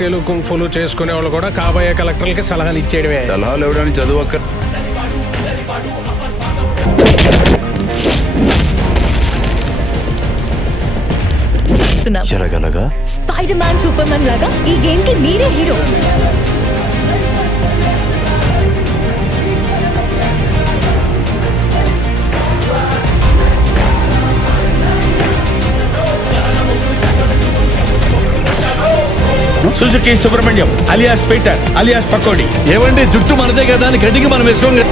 కరాటేలు కుంఫులు చేసుకునే వాళ్ళు కూడా కాబోయే కలెక్టర్లకి సలహాలు ఇచ్చేయడమే. సలహాలు ఇవ్వడానికి చదువు అక్క. ఎలాగలగా స్పైడర్ మ్యాన్ సూపర్ మ్యాన్ లాగా ఈ గేమ్ కి మీరే hero. Suzuki Subrahmanyam alias Peter alias Pakodi. ఏమండి జుట్టు మనదే కదా అని గడ్డికి మనం వేసుకోండి.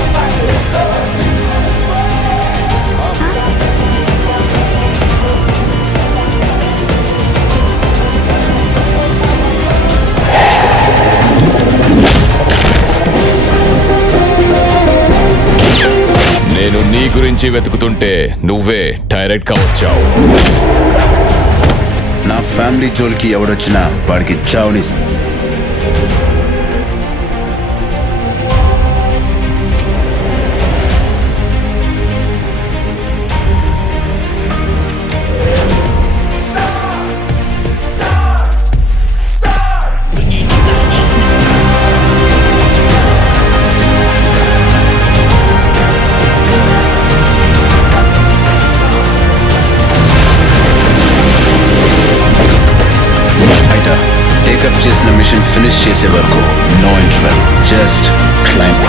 నేను నీ గురించి వెతుకుతుంటే నువ్వే డైరెక్ట్ గా వచ్చావు. నా ఫ్యామిలీ జోలికి ఎవడొచ్చినా వాడికి చావుని. టేకప్ చేసిన మిషన్ ఫినిష్ చేసే వరకు నో ఇంటర్వెల్, జస్ట్ క్లైంబ్.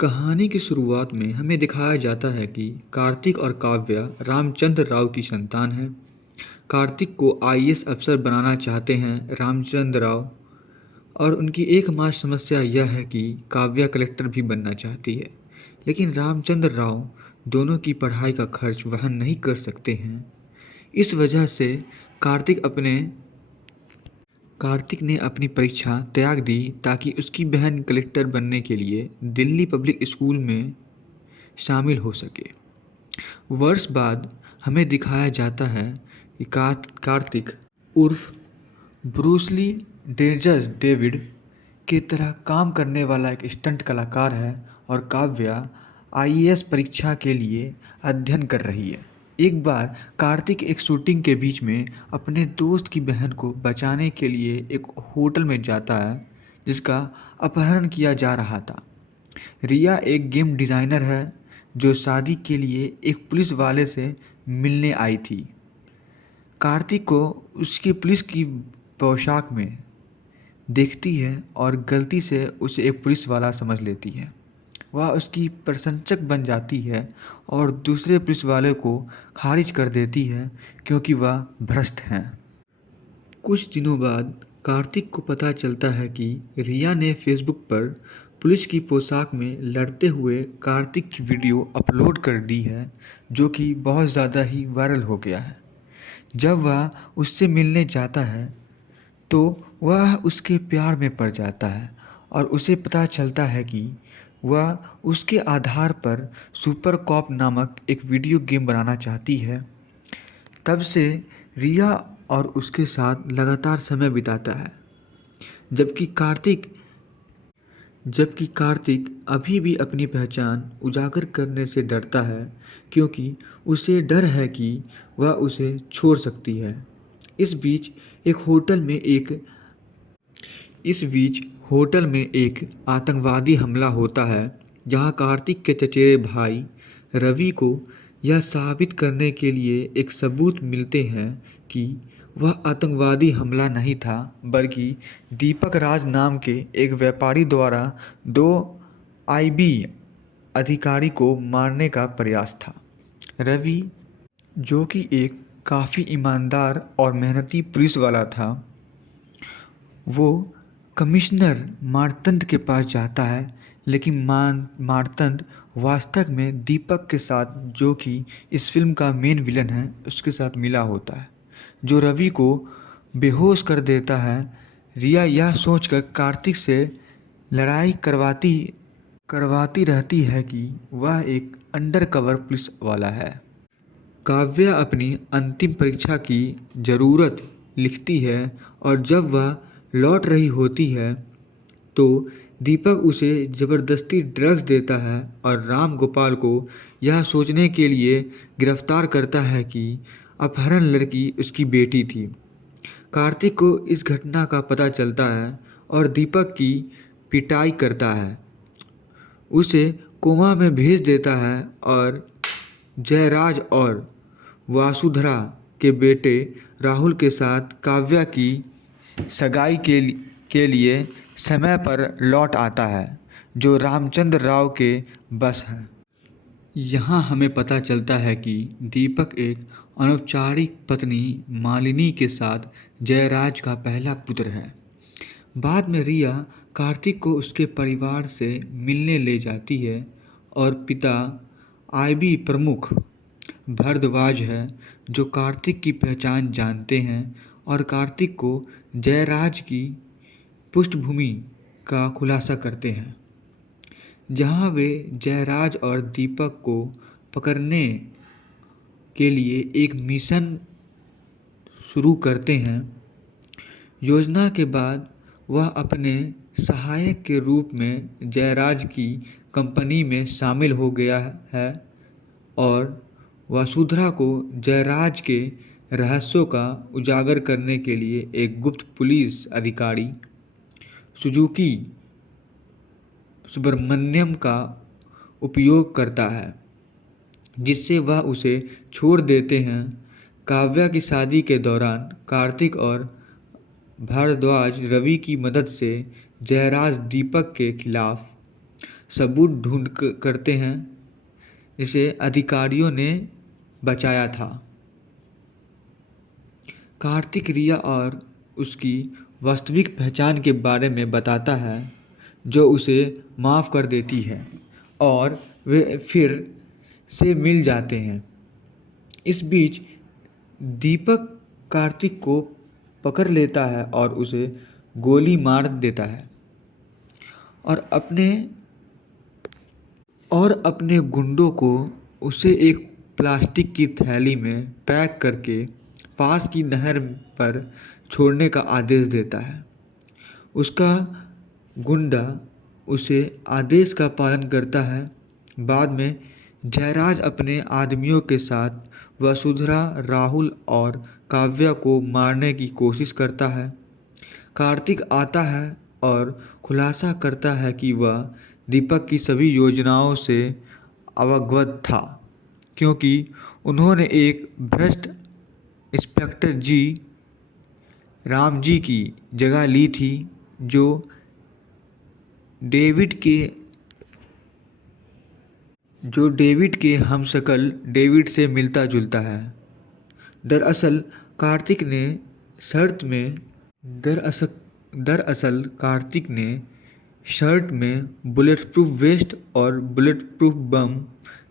कहानी की शुरुआत में हमें दिखाया जाता है कि कार्तिक और काव्या रामचंद्र राव की संतान हैं। कार्तिक को आईएएस अफसर बनाना चाहते हैं रामचंद्र राव, और उनकी एकमात्र समस्या यह है कि काव्या कलेक्टर भी बनना चाहती है, लेकिन रामचंद्र राव दोनों की पढ़ाई का खर्च वहन नहीं कर सकते हैं। इस वजह से कार्तिक ने अपनी परीक्षा त्याग दी ताकि उसकी बहन कलेक्टर बनने के लिए दिल्ली पब्लिक स्कूल में शामिल हो सके। वर्ष बाद हमें दिखाया जाता है कि कार्तिक उर्फ ब्रूस ली डेंजरस डेविड की तरह काम करने वाला एक स्टंट कलाकार है, और काव्या आईएएस परीक्षा के लिए अध्ययन कर रही है। एक बार कार्तिक एक शूटिंग के बीच में अपने दोस्त की बहन को बचाने के लिए एक होटल में जाता है जिसका अपहरण किया जा रहा था। रिया एक गेम डिज़ाइनर है जो शादी के लिए एक पुलिस वाले से मिलने आई थी। कार्तिक को उसकी पुलिस की पोशाक में देखती है और गलती से उसे एक पुलिस वाला समझ लेती है। वह उसकी प्रशंसक बन जाती है और दूसरे पुलिस वाले को खारिज कर देती है क्योंकि वह भ्रष्ट हैं। कुछ दिनों बाद कार्तिक को पता चलता है कि रिया ने फेसबुक पर पुलिस की पोशाक में लड़ते हुए कार्तिक की वीडियो अपलोड कर दी है, जो कि बहुत ज़्यादा ही वायरल हो गया है। जब वह उससे मिलने जाता है तो वह उसके प्यार में पड़ जाता है और उसे पता चलता है कि वह उसके आधार पर सुपर कॉप नामक एक वीडियो गेम बनाना चाहती है। तब से रिया और उसके साथ लगातार समय बिताता है, जबकि कार्तिक अभी भी अपनी पहचान उजागर करने से डरता है क्योंकि उसे डर है कि वह उसे छोड़ सकती है। इस बीच होटल में एक आतंकवादी हमला होता है, जहां कार्तिक के चचेरे भाई रवि को यह साबित करने के लिए एक सबूत मिलते हैं कि वह आतंकवादी हमला नहीं था, बल्कि दीपक राज नाम के एक व्यापारी द्वारा 2 आईबी अधिकारी को मारने का प्रयास था। रवि, जो कि एक काफ़ी ईमानदार और मेहनती पुलिस वाला था, वो कमिश्नर मार्तंड के पास जाता है, लेकिन मार्तंड वास्तव में दीपक के साथ, जो कि इस फिल्म का मेन विलन है, उसके साथ मिला होता है, जो रवि को बेहोश कर देता है। रिया यह सोचकर कार्तिक से लड़ाई करवाती रहती है कि वह एक अंडरकवर पुलिस वाला है। काव्या अपनी अंतिम परीक्षा की ज़रूरत लिखती है और जब वह लौट रही होती है तो दीपक उसे ज़बरदस्ती ड्रग्स देता है और राम गोपाल को यह सोचने के लिए गिरफ्तार करता है कि अपहरण लड़की उसकी बेटी थी। कार्तिक को इस घटना का पता चलता है और दीपक की पिटाई करता है, उसे कोमा में भेज देता है और जयराज और वासुधरा के बेटे राहुल के साथ काव्या की सगाई के लिए समय पर लौट आता है, जो रामचंद्र राव के बस है। यहाँ हमें पता चलता है कि दीपक एक अनौपचारिक पत्नी मालिनी के साथ जयराज का पहला पुत्र है। बाद में रिया कार्तिक को उसके परिवार से मिलने ले जाती है और पिता आईबी प्रमुख भरद्वाज है जो कार्तिक की पहचान जानते हैं और कार्तिक को जयराज की पृष्ठभूमि का खुलासा करते हैं। जहां वे जयराज और दीपक को पकड़ने के लिए एक मिशन शुरू करते हैं। योजना के बाद वह अपने सहायक के रूप में जयराज की कंपनी में शामिल हो गया है और वसुंधरा को जयराज के रहस्यों का उजागर करने के लिए एक गुप्त पुलिस अधिकारी सुजुकी सुब्रमण्यम का उपयोग करता है, जिससे वह उसे छोड़ देते हैं। काव्या की शादी के दौरान कार्तिक और भारद्वाज रवि की मदद से जयराज दीपक के खिलाफ सबूत ढूंढ करते हैं जिसे अधिकारियों ने बचाया था। कार्तिक रिया और उसकी वास्तविक पहचान के बारे में बताता है, जो उसे माफ़ कर देती है और वे फिर से मिल जाते हैं। इस बीच दीपक कार्तिक को पकड़ लेता है और उसे गोली मार देता है और अपने गुंडों को उसे एक प्लास्टिक की थैली में पैक करके पास की नहर पर छोड़ने का आदेश देता है। उसका गुंडा उसे आदेश का पालन करता है। बाद में जयराज अपने आदमियों के साथ वसुंधरा, राहुल और काव्या को मारने की कोशिश करता है। कार्तिक आता है और खुलासा करता है कि वह दीपक की सभी योजनाओं से अवगत था, क्योंकि उन्होंने एक भ्रष्ट इंस्पेक्टर जी राम जी की जगह ली थी, जो डेविड के हमशक्ल डेविड से मिलता जुलता है। दरअसल कार्तिक ने शर्ट में बुलेटप्रूफ वेस्ट और बुलेटप्रूफ बम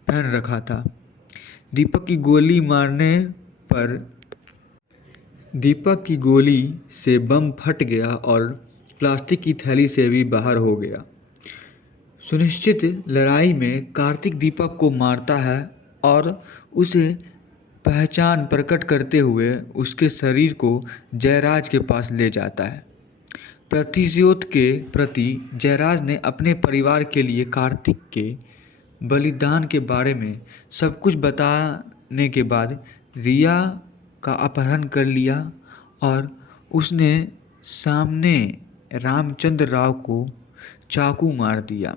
पहन रखा था। दीपक की गोली से बम फट गया और प्लास्टिक की थैली से भी बाहर हो गया। सुनिश्चित लड़ाई में कार्तिक दीपक को मारता है और उसे पहचान प्रकट करते हुए उसके शरीर को जयराज के पास ले जाता है। प्रतिशोध के प्रति जयराज ने अपने परिवार के लिए कार्तिक के बलिदान के बारे में सब कुछ बताने के बाद रिया का अपहरण कर लिया और उसने सामने रामचंद्र राव को चाकू मार दिया।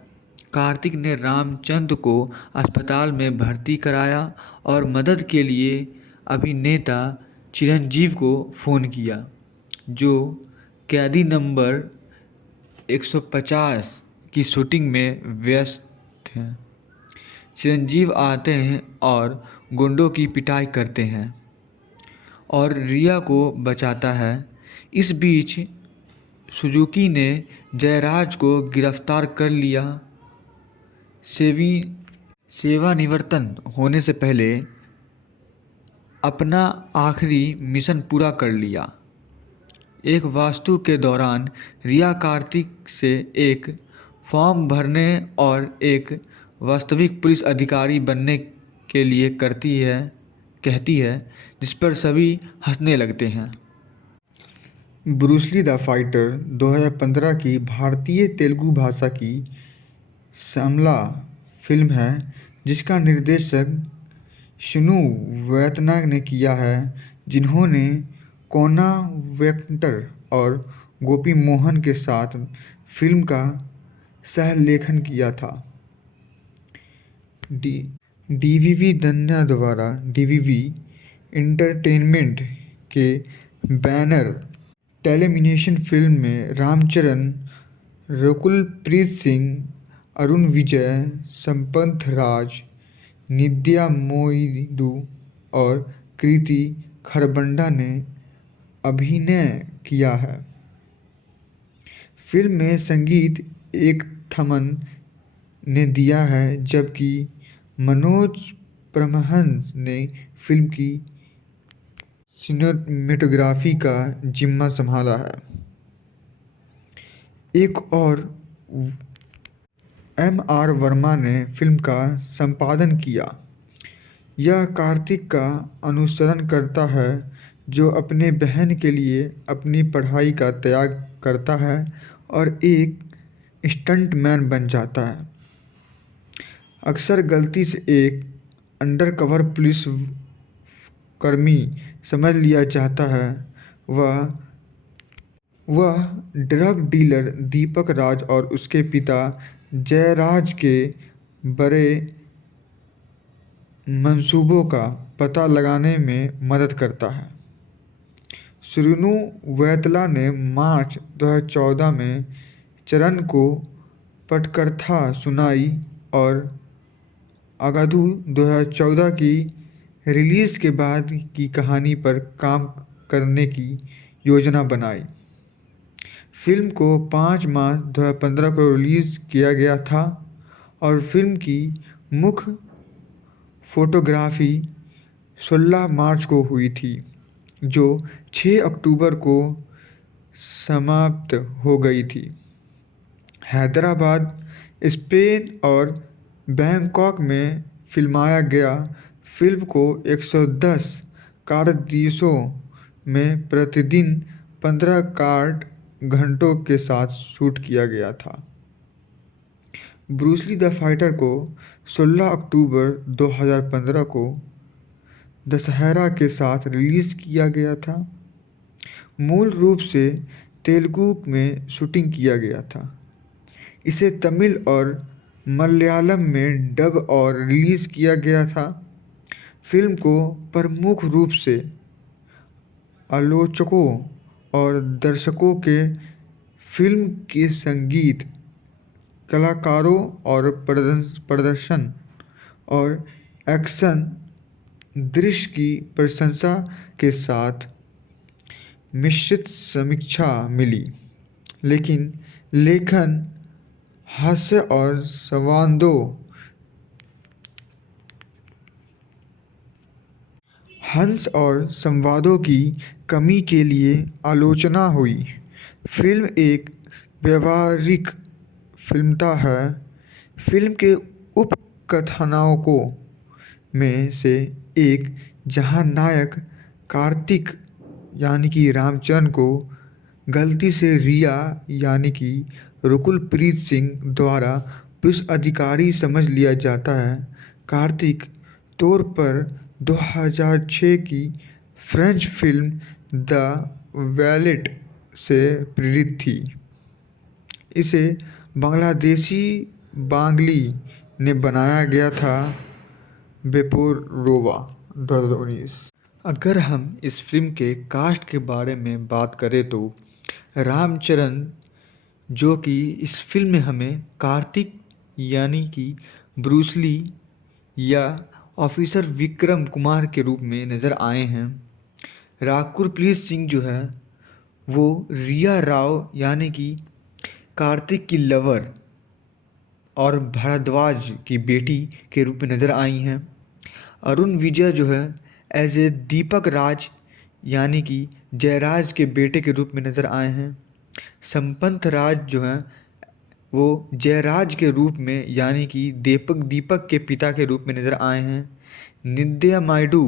कार्तिक ने रामचंद्र को अस्पताल में भर्ती कराया और मदद के लिए अभिनेता चिरंजीव को फ़ोन किया, जो कैदी नंबर 150 की शूटिंग में व्यस्त थे। चिरंजीव आते हैं और गुंडों की पिटाई करते हैं और रिया को बचाता है। इस बीच सुजुकी ने जयराज को गिरफ्तार कर लिया। सेवानिवृत्त होने से पहले अपना आखिरी मिशन पूरा कर लिया। एक वास्तु के दौरान रिया कार्तिक से एक फॉर्म भरने और एक वास्तविक पुलिस अधिकारी बनने के लिए करती है कहती है, जिस पर सभी हंसने लगते हैं। ब्रूस ली द फाइटर 2015 की भारतीय तेलुगु भाषा की श्यामला फिल्म है जिसका निर्देशक शिनु वैतनाग ने किया है, जिन्होंने कोना वेंकटर और गोपी मोहन के साथ फिल्म का सह-लेखन किया था। डीवीवी दन्या द्वारा डीवीवी एंटरटेनमेंट के बैनर टेलीविजन फिल्म में रामचरण, रकुलप्रीत सिंह, अरुण विजय, संपत राज, नित्या मोइदू और कृति खरबंडा ने अभिनय किया है। फिल्म में संगीत एक थमन ने दिया है, जबकि मनोज परमहंस ने फिल्म की सिनेमेटोग्राफी का जिम्मा संभाला है। एक और M.R. वर्मा ने फिल्म का संपादन किया। यह कार्तिक का अनुसरण करता है, जो अपने बहन के लिए अपनी पढ़ाई का त्याग करता है और एक स्टंटमैन बन जाता है। अक्सर गलती से एक अंडरकवर पुलिस कर्मी समझ लिया जाता है। वह ड्रग डीलर दीपक राज और उसके पिता जयराज के बड़े मंसूबों का पता लगाने में मदद करता है। श्रीनु वैतला ने मार्च 2014 में चरण को पटकथा सुनाई और अगाधु 2014 की रिलीज़ के बाद की कहानी पर काम करने की योजना बनाई। फिल्म को 5 मार्च 2015 को रिलीज़ किया गया था और फिल्म की मुख्य फोटोग्राफी 16 मार्च को हुई थी, जो 6 अक्टूबर को समाप्त हो गई थी। हैदराबाद, स्पेन और बैंकॉक में फिल्माया गया। फिल्म को 110 कार्यदिवसों में प्रतिदिन 15 घंटों के साथ शूट किया गया था। ब्रूस ली द फाइटर को 16 अक्टूबर 2015 को दशहरा के साथ रिलीज़ किया गया था। मूल रूप से तेलुगु में शूटिंग किया गया था। इसे तमिल और मलयालम में डब और रिलीज़ किया गया था। फिल्म को प्रमुख रूप से आलोचकों और दर्शकों के फिल्म के संगीत, कलाकारों और प्रदर्शन और एक्शन दृश्य की प्रशंसा के साथ मिश्रित समीक्षा मिली, लेकिन लेखन, हास्य और संवादों की कमी के लिए आलोचना हुई। फिल्म एक व्यावहारिक फिल्मता है। फिल्म के उपकथानकों में से एक, जहां नायक कार्तिक यानी कि रामचरण को गलती से रिया यानी कि रकुलप्रीत सिंह द्वारा पुलिस अधिकारी समझ लिया जाता है। कार्तिक तौर पर 2006 की फ्रेंच फिल्म द वैलेट से प्रेरित थी। इसे बांग्लादेशी बांगली ने बनाया गया था। बेपोरोवा 2019। अगर हम इस फिल्म के कास्ट के बारे में बात करें तो रामचरण, जो कि इस फिल्म में हमें कार्तिक यानी कि ब्रूस ली या ऑफिसर विक्रम कुमार के रूप में नज़र आए हैं। रकुलप्रीत सिंह जो है वो रिया राव यानी कि कार्तिक की लवर और भारद्वाज की बेटी के रूप में नज़र आई हैं। अरुण विजय जो है एज ए दीपक राज यानी कि जयराज के बेटे के रूप में नज़र आए हैं। संपत राज जो हैं वो जयराज के रूप में यानी कि दीपक के पिता के रूप में नज़र आए हैं। नित्या मोइदू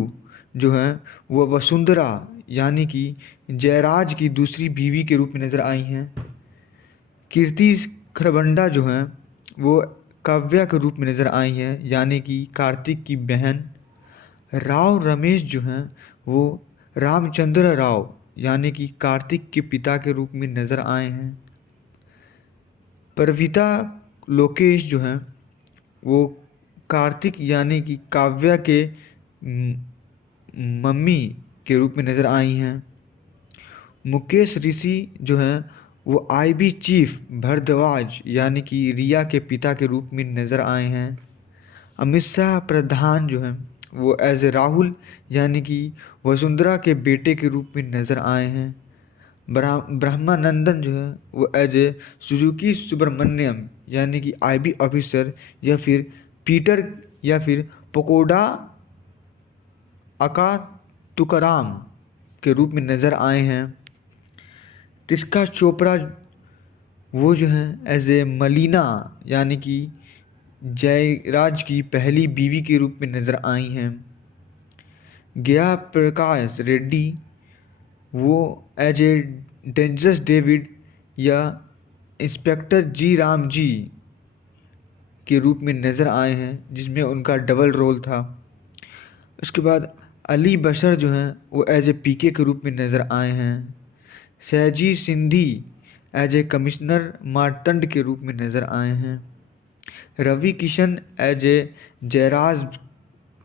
जो हैं वो वसुंधरा यानी कि जयराज की दूसरी बीवी के रूप में नज़र आई हैं। कीर्ति खरबंडा जो हैं वो काव्या के रूप में नज़र आई हैं यानी कि कार्तिक की बहन। राव रमेश जो हैं वो रामचंद्र राव यानी कि कार्तिक के पिता के रूप में नज़र आए हैं। परविता लोकेश जो हैं वो कार्तिक यानी कि काव्या के मम्मी के रूप में नज़र आई हैं। मुकेश ऋषि जो हैं वो आईबी चीफ भरद्वाज यानी कि रिया के पिता के रूप में नज़र आए हैं। अमित शाह प्रधान जो हैं वो एज ए राहुल यानी कि वसुंधरा के बेटे के रूप में नज़र आए हैं। ब्रह्मानंदन जो है वो एज ए सुजुकी सुब्रमण्यम यानी कि आईबी ऑफिसर या फिर पीटर या फिर पकोड़ा अका तुकाराम के रूप में नज़र आए हैं। तिस्का चोपड़ा वो जो हैं एज ए मलीना यानी कि जयराज की पहली बीवी के रूप में नज़र आई हैं। गया प्रकाश रेड्डी वो एज ए डेंजरस डेविड या इंस्पेक्टर जी राम जी के रूप में नज़र आए हैं जिसमें उनका डबल रोल था। उसके बाद अली बशर जो हैं वो एज ए पीके के रूप में नज़र आए हैं। Sayaji Shinde as a commissioner Martand के रूप में नज़र आए हैं। Ravi Kishan as a Jayraj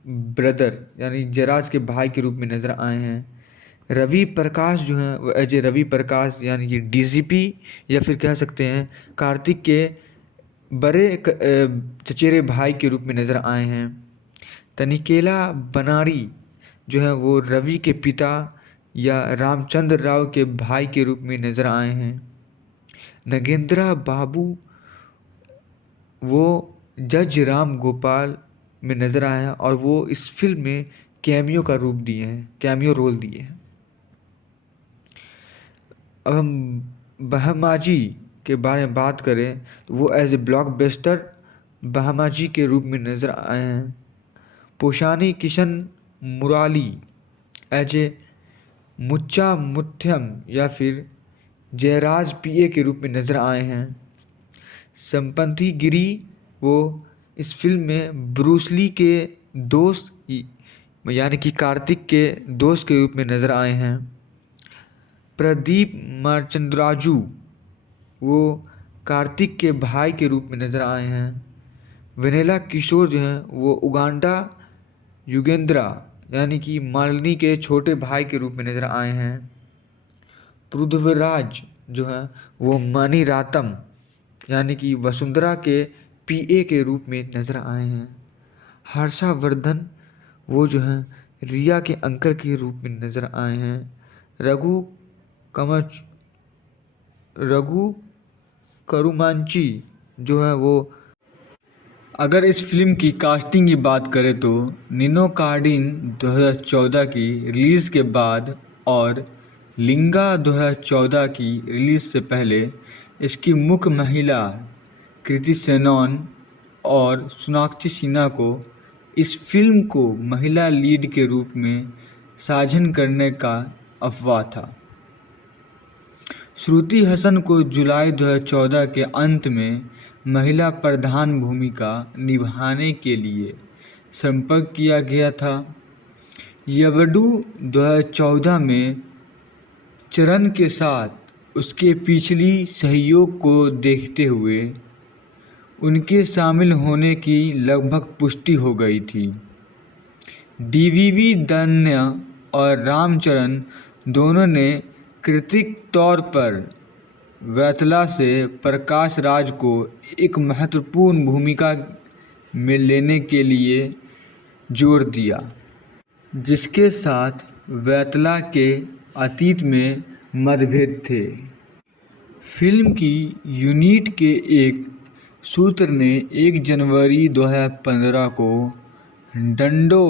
brother यानी जयराज के भाई के रूप में नज़र आए हैं। रवि प्रकाश जो हैं वो एज ए रवि प्रकाश यानी कि डीसीपी या फिर कह सकते हैं कार्तिक के बड़े चचेरे भाई के रूप में नज़र आए हैं। तनिकेला बनारी जो है वो रवि के पिता या रामचंद्र राव के भाई के रूप में नज़र आए हैं। नगेंद्रा बाबू वो जज राम गोपाल में नज़र आए हैं और वो इस फिल्म में कैमियो का रूप दिए हैं, कैमियो रोल दिए हैं। अब हम बहमाजी के बारे में बात करें तो वो एज ए ब्लॉकबस्टर बहमाजी के रूप में नज़र आए हैं। पोशानी किशन मुराली एज ए मुच्चा मुथ्यम या फिर जयराज पीए के रूप में नज़र आए हैं। संपंथी गिरी वो इस फिल्म में ब्रूसली के दोस्त यानी कि कार्तिक के दोस्त के रूप में नज़र आए हैं। प्रदीप मार्चंद्राजू वो कार्तिक के भाई के रूप में नज़र आए हैं। वेनेला किशोर जो हैं वो उगांडा युगेंद्रा यानी कि मालिनी के छोटे भाई के रूप में नज़र आए हैं। पृथ्वीराज जो हैं वो मणि रातम यानी कि वसुंधरा के पीए के रूप में नज़र आए हैं। हर्षवर्धन वो जो हैं रिया के अंकल के रूप में नज़र आए हैं। रघु करुमांची जो है वो अगर इस फिल्म की कास्टिंग की बात करें तो निनो कार्डिन 2014 की रिलीज़ के बाद और लिंगा 2014 की रिलीज़ से पहले इसकी मुख्य महिला कृति सेनन और सोनाक्षी सिन्हा को इस फिल्म को महिला लीड के रूप में साझन करने का अफवाह था। श्रुति हसन को जुलाई 2014 के अंत में महिला प्रधान भूमिका निभाने के लिए संपर्क किया गया था। यवडू 2014 में चरण के साथ उसके पिछली सहयोग को देखते हुए उनके शामिल होने की लगभग पुष्टि हो गई थी। डीवीवी दन्या और रामचरण दोनों ने कृतिक तौर पर वैतला से प्रकाश राज को एक महत्वपूर्ण भूमिका में लेने के लिए जोर दिया, जिसके साथ वैतला के अतीत में मतभेद थे। फिल्म की यूनिट के एक सूत्र ने 1 जनवरी 2015 को डंडो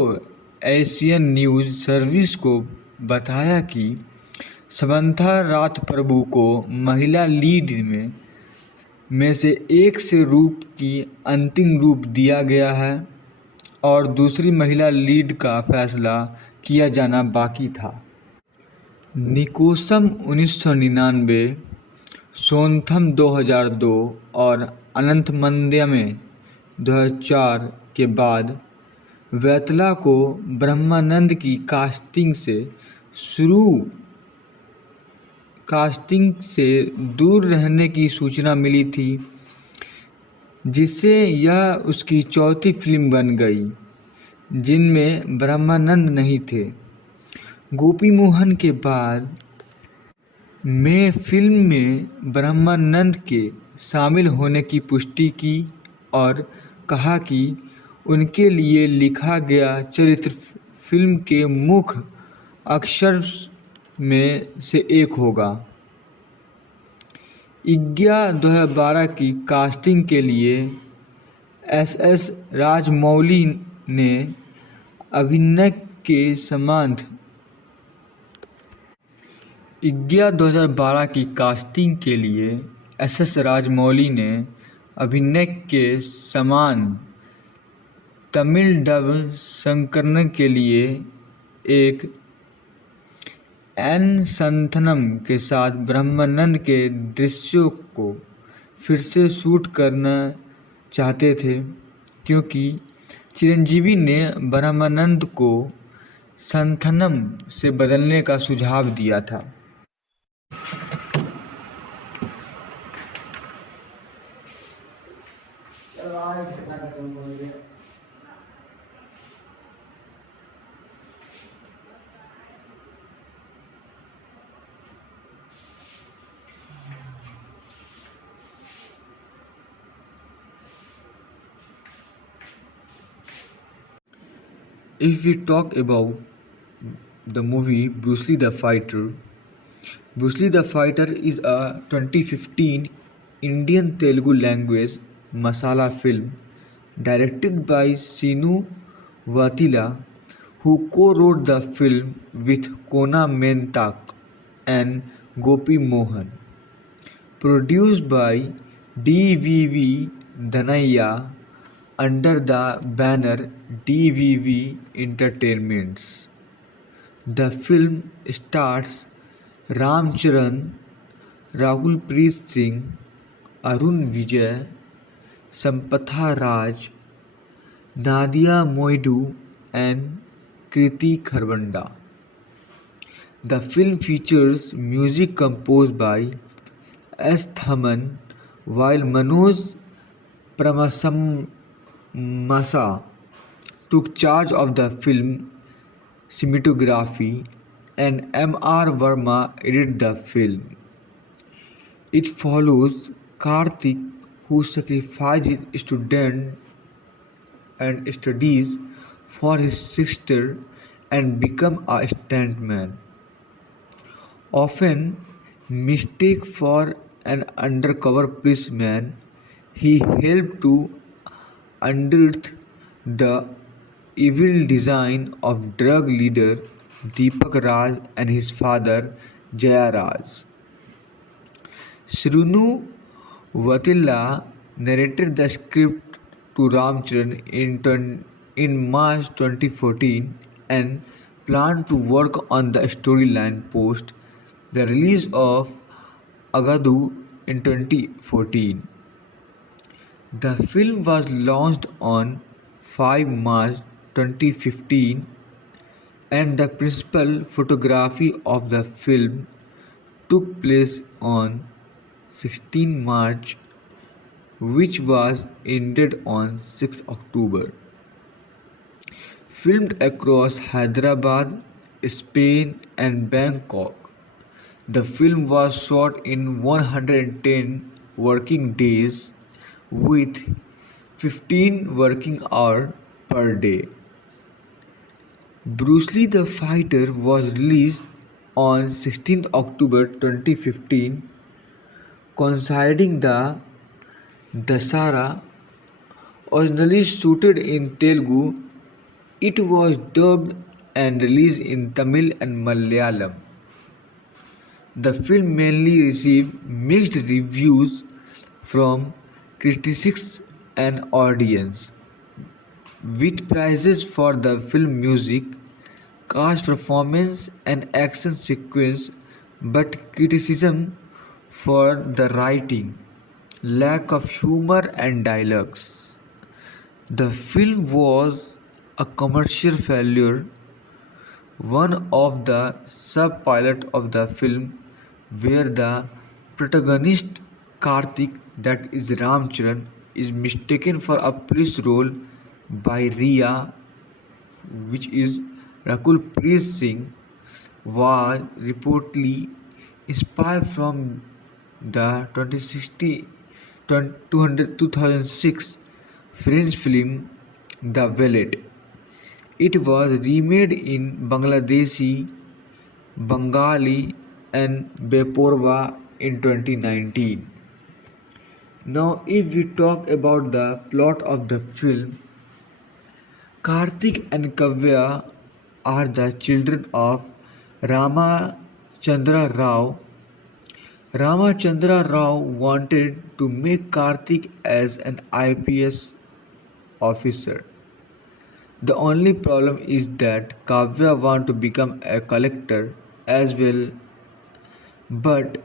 एशियन न्यूज़ सर्विस को बताया कि समंथा राथप्रभु को महिला लीड में से एक से रूप की अंतिम रूप दिया गया है और दूसरी महिला लीड का फैसला किया जाना बाकी था। निकोसम 1999, सोनथम 2002 और अनंतमंद्यमे 2004 के बाद वैतला को ब्रह्मानंद की कास्टिंग से दूर रहने की सूचना मिली थी, जिससे यह उसकी चौथी फिल्म बन गई जिनमें ब्रह्मानंद नहीं थे। गोपी मोहन के बाद में फिल्म में ब्रह्मानंद के शामिल होने की पुष्टि की और कहा कि उनके लिए लिखा गया चरित्र फिल्म के मुख्य अक्षर में से एक होगा। इग्या 2012 की कास्टिंग के लिए एस राजमौली ने अभिनय के समान इग्या 2012 की कास्टिंग के लिए एस राजमौली ने अभिनय के समान तमिल डब संस्करण के लिए एक एन संथनम के साथ ब्रह्मानंद के दृश्यों को फिर से शूट करना चाहते थे, क्योंकि चिरंजीवी ने ब्रह्मानंद को संथनम से बदलने का सुझाव दिया था। If we talk about the movie Bruce Lee the Fighter, Bruce Lee the Fighter is a 2015 Indian Telugu language masala film directed by Sinu Vatila, who co-wrote the film with Kona Mentak and Gopi Mohan. Produced by DVV Dhanaya under the banner DVV Entertainments. The film stars Ram Charan, Rahul Preet Singh, Arun Vijay, Sampatha Raj, Nadia Moidu and Kriti Kharbanda. The film features music composed by S. Thaman, while Manoj Prasamasa took charge of the film cinematography and M.R. Verma edited the film. It follows Karthik, who sacrifices his student and studies for his sister and become a stuntman. Often mistaken for an undercover policeman, he helped to unearth the evil design of drug leader Deepak Raj and his father Jaya Raj. Shrunu Vatila narrated the script to Ramcharan in March 2014 and planned to work on the storyline post the release of Agadu in 2014. The film was launched on 5 March 2015 and the principal photography of the film took place on 16 March, which was ended on 6 October. Filmed across Hyderabad, Spain and Bangkok, the film was shot in 110 working days with 15 working hours per day. Bruce Lee the Fighter was released on 16 October 2015, coinciding the Dasara. Originally shooted in Telugu, it was dubbed and released in Tamil and Malayalam. The film mainly received mixed reviews from critics and audience, with praises for the film music, cast performance and action sequence, but criticism for the writing, lack of humor, and dialogues. The film was a commercial failure. One of the sub-pilot of the film, where the protagonist Karthik, that is Ramcharan, is mistaken for a police role by Riya, which is Rakul Preet Singh, was reportedly inspired from the 2006 French film The Valet. It was remade in Bangladeshi, Bengali, and Beporwa in 2019. Now, if we talk about the plot of the film, Karthik and Kavya are the children of Ramachandra Rao. Ramachandra Rao wanted to make Karthik as an IPS officer. The only problem is that Kavya wants to become a collector as well, but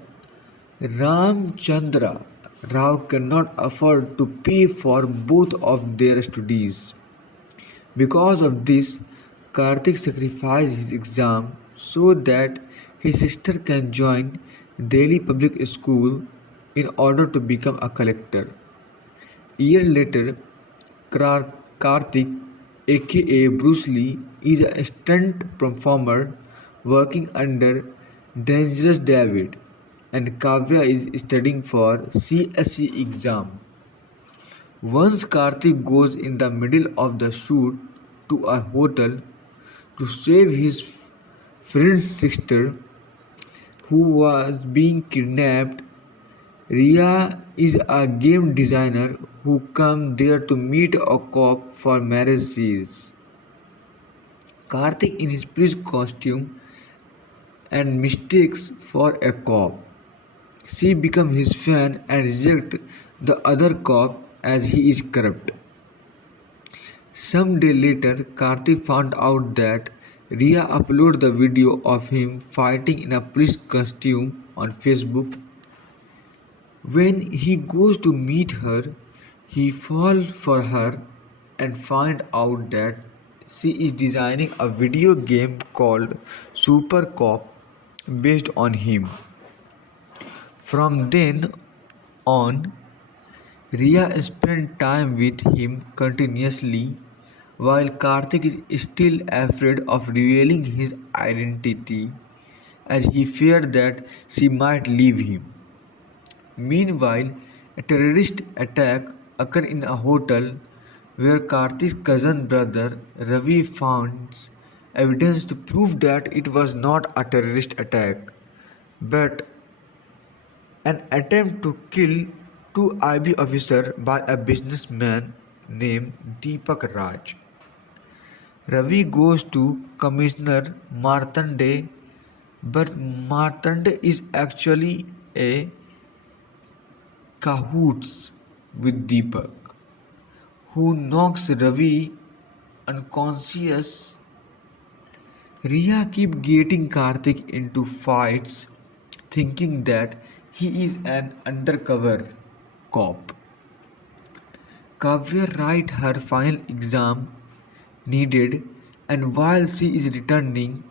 Ramchandra Rao cannot afford to pay for both of their studies. Because of this, Karthik sacrifices his exam so that his sister can join Delhi Public School in order to become a collector. A year later, Karthik, aka Bruce Lee, is a stunt performer working under Dangerous David, and Kavya is studying for CSE exam. Once Karthik goes in the middle of the shoot to a hotel to save his friend's sister who was being kidnapped. Riya is a game designer who comes there to meet a cop for marriage scenes. Karthik in his police costume and mistakes for a cop. She becomes his fan and rejects the other cop as he is corrupt. Some day later, Karthik found out that Riya uploaded the video of him fighting in a police costume on Facebook. When he goes to meet her, he falls for her and finds out that she is designing a video game called Super Cop based on him. From then on, Riya spent time with him continuously, while Karthik is still afraid of revealing his identity as he feared that she might leave him. Meanwhile, a terrorist attack occurred in a hotel where Karthik's cousin brother Ravi finds evidence to prove that it was not a terrorist attack but an attempt to kill two IB officers by a businessman named Deepak Raj. Ravi goes to Commissioner Martande, but Martande is actually a cahoots with Deepak, who knocks Ravi unconscious. Riya keeps getting Karthik into fights, thinking that he is an undercover cop. Kavya writes her final exam needed, and while she is returning,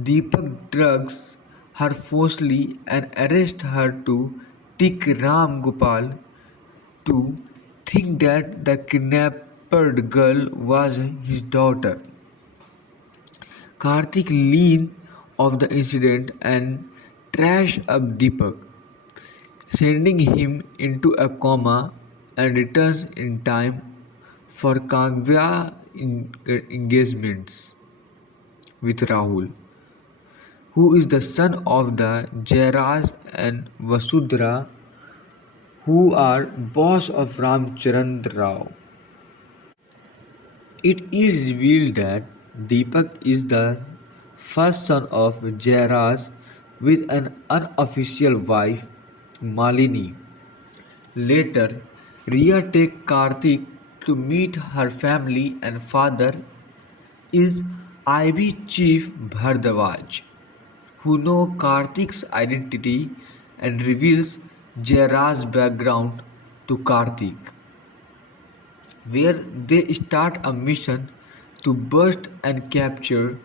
Deepak drugs her forcefully and arrests her to take Ram Gopal to think that the kidnapped girl was his daughter. Karthik learns of the incident and trash up Deepak, sending him into a coma, and returns in time for Kavya engagements with Rahul, who is the son of the Jairaj and Vasudhara, who are boss of Ramchandra Rao. It is revealed that Deepak is the first son of Jairaj with an unofficial wife, Malini. Later, Riya takes Karthik to meet her family, and father is IB Chief Bhardwaj, who know Karthik's identity and reveals Jayaraj's background to Karthik, where they start a mission to bust and capture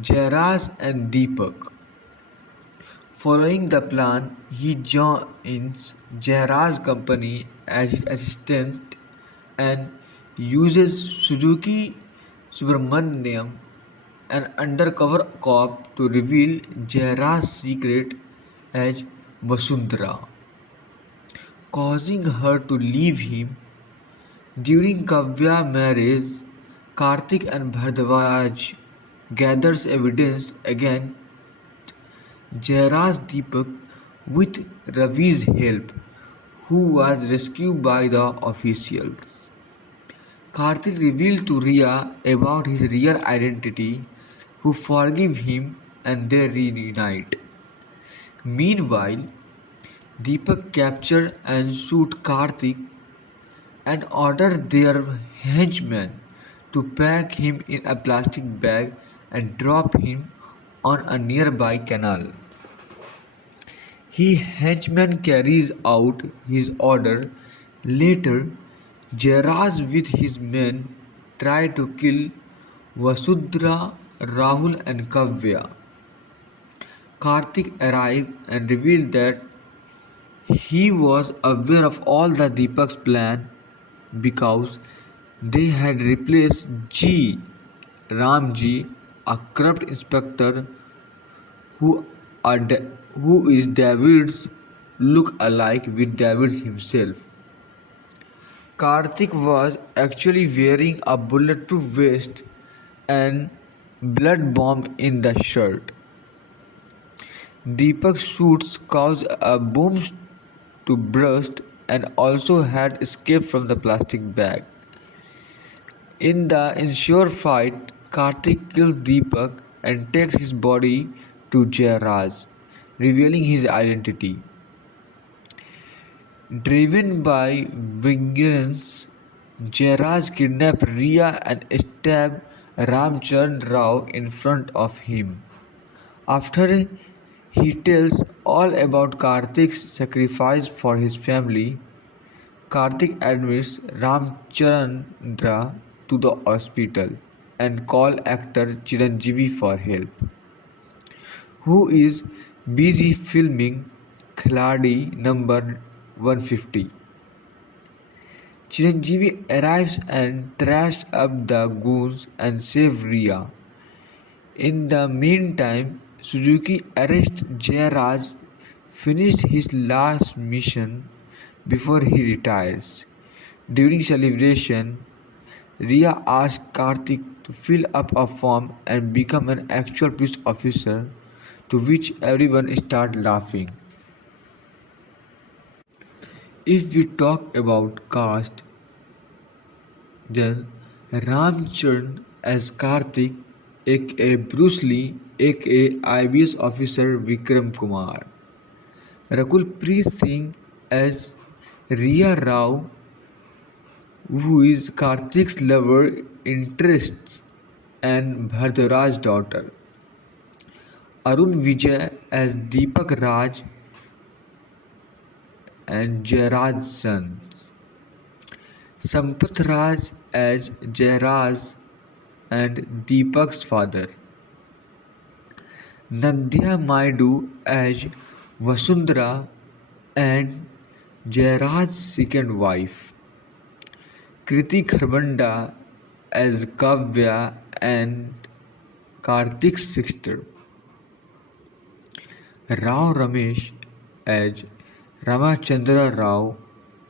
Jayaraj and Deepak. Following the plan, he joins Jayaraj's company as his assistant and uses Suzuki Subramaniam, an undercover cop, to reveal Jayaraj's secret as Vasundhara, causing her to leave him. During Kavya marriage, Karthik and Bhardwaj gathers evidence against Jayaraj Deepak with Ravi's help, who was rescued by the officials. Karthik reveals to Riya about his real identity, who forgive him and they reunite. Meanwhile, Deepak capture and shoot Karthik and order their henchmen to pack him in a plastic bag and drop him on a nearby canal. His henchman carries out his order. Later, Jayaraj with his men try to kill Vasundhara, Rahul and Kavya. Karthik arrives and reveals that he was aware of all the Deepak's plan because they had replaced G. Ramji, a corrupt inspector who, who is David's look-alike with David himself. Karthik was actually wearing a bulletproof vest and blood bomb in the shirt. Deepak's suits caused a bomb to burst and also had escaped from the plastic bag. In the ensuing fight, Karthik kills Deepak and takes his body to Jayaraj, revealing his identity. Driven by vengeance, Jayaraj kidnaps Riya and stabs Ramcharan Rao in front of him. After he tells all about Karthik's sacrifice for his family, Karthik admits Ramchandra to the hospital and calls actor Chiranjeevi for help, who is busy filming Khiladi number 150. Chiranjeevi arrives and trashes up the goons and saves Riya. In the meantime, Suzuki arrests Jayaraj, finished his last mission before he retires. During celebration, Riya asks Karthik to fill up a form and become an actual police officer, to which everyone starts laughing. If we talk about cast, then Ramcharan as Karthik, aka Bruce Lee, aka IBS officer Vikram Kumar. Rakul Preet Singh as Riya Rao, who is Karthik's lover, interest and Bhardwaj's daughter. Arun Vijay as Deepak Raj and Jayaraj's son. Sampath Raj as Jayaraj and Deepak's father. Nandya Maidu as Vasundhara and Jayaraj's second wife. Kriti Kharbanda as Kavya and Karthik's sister. Rao Ramesh as Ramachandra Rao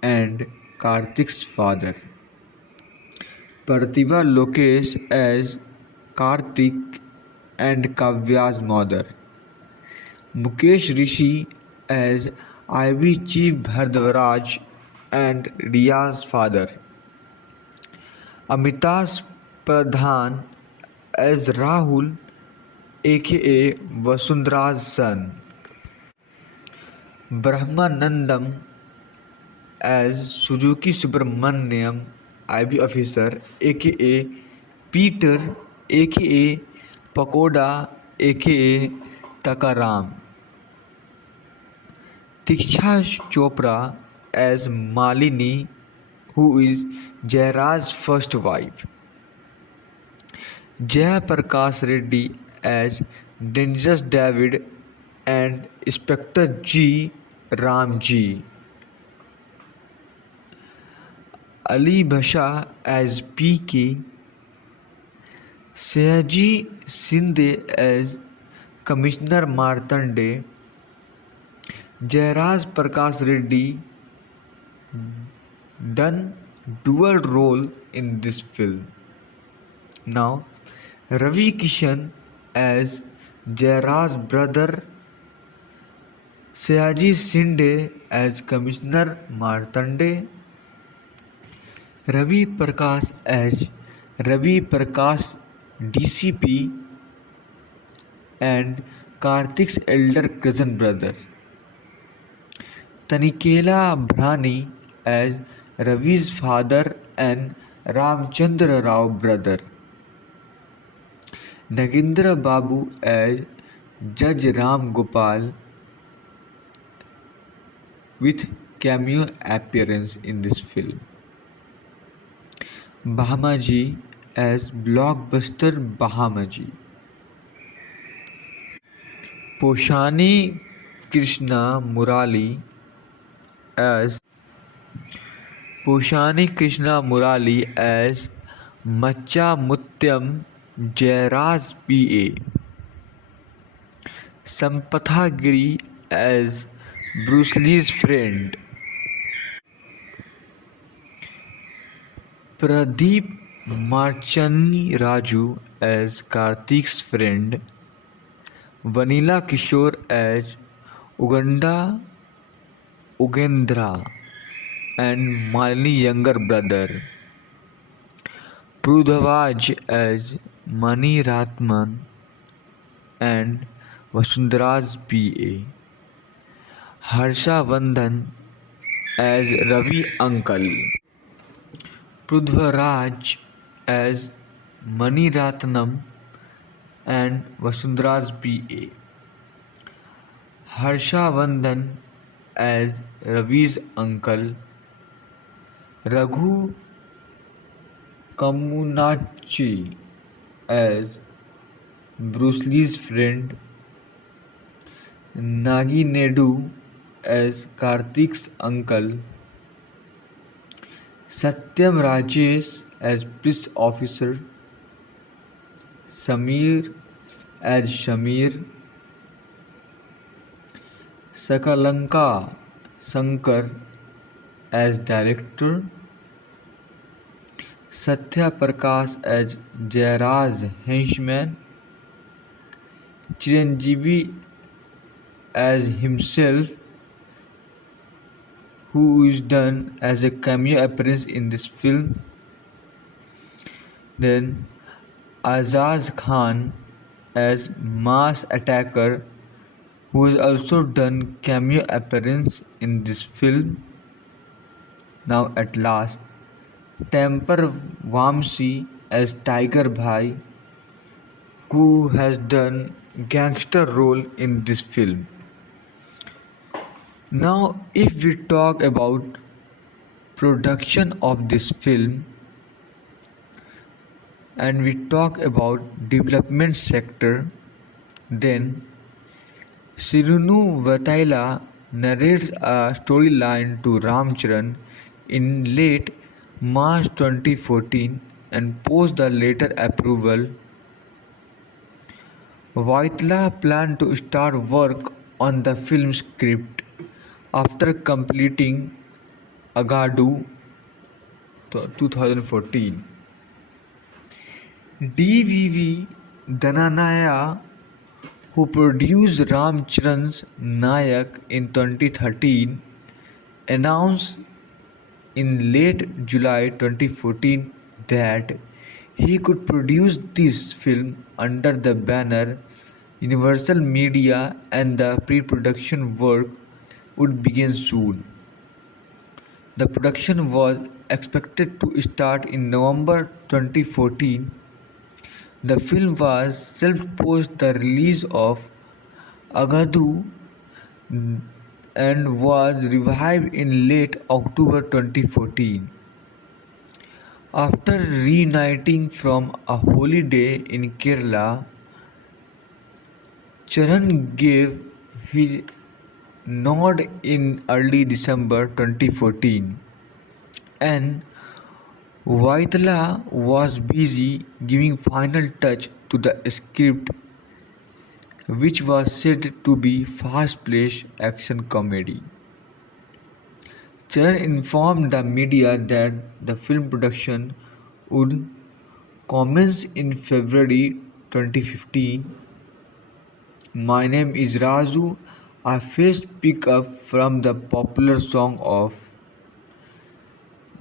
and Karthik's father. Pratibha Lokesh as Karthik and Kavya's mother. Mukesh Rishi as IB Chief Bhardwaj and Riya's father. Amitabh Pradhan as Rahul, aka Vasundhara's son. Brahmanandam as Suzuki Subramaniam, IB officer, aka Peter, aka Pakoda aka Takaram, Diksha Chopra as Malini, who is Jairaj's first wife, Jaya Prakash Reddy as Dangerous David and Inspector G. Ramji, Ali Bhasha as PK, Sayaji Sindhe as Commissioner Martande, Jairaj Prakash Reddy done dual role in this film. Now, Ravi Kishan as Jairaj's brother, Sayaji Sindhe as Commissioner Martande, Ravi Prakash as Ravi Prakash DCP, and Karthik's elder cousin brother, Tanikela Bhrani as Ravi's father and Ramchandra Rao brother, Nagendra Babu as Judge Ram Gopal with cameo appearance in this film, Bahamaji as Blockbuster Bahamaji, Poshani Krishna Murali as Macha Mutyam Jairaj PA, Sampatha Giri as Bruce Lee's friend, Pradeep Marchani Raju as Karthik's friend, Vanilla Kishore as Ugendra and Malini younger brother, Prudhavaj as Mani Ratman and Vasundhara's PA, Harsha Vandhan as Ravi uncle, Prudhvaraj as Mani Ratnam and Vasundhara's PA, Harsha Vandhan as Ravi's uncle, Raghu Kamunachi as Bruce Lee's friend, Nagi Naidu as Karthik's uncle, Satyam Rajesh as police officer, Samir as Shamir, Sakalanka Shankar as director, Satya Prakash as Jairaj henchman, Chiranjeevi as himself, who is done as a cameo appearance in this film. Then Azaz Khan as mass attacker, who has also done cameo appearance in this film. Now at last, Temper Vamsi as Tiger Bhai, who has done gangster role in this film. Now if we talk about production of this film and we talk about development sector, then Sirunu Vataila narrates a storyline to Ramcharan in late March 2014 and post the later approval. Vaitla planned to start work on the film script after completing Agadu 2014. DVV Dananaya, who produced Ramcharan's Nayak in 2013, announced in late July 2014 that he could produce this film under the banner Universal Media and the pre-production work would begin soon. The production was expected to start in November 2014, The film was self-post the release of Agadhu and was revived in late October 2014. After reuniting from a holiday in Kerala, Charan gave his nod in early December 2014, and Vaitala was busy giving final touch to the script, which was said to be fast-paced action comedy. Charan informed the media that the film production would commence in February 2015. My Name is Raju, a first pick-up from the popular song of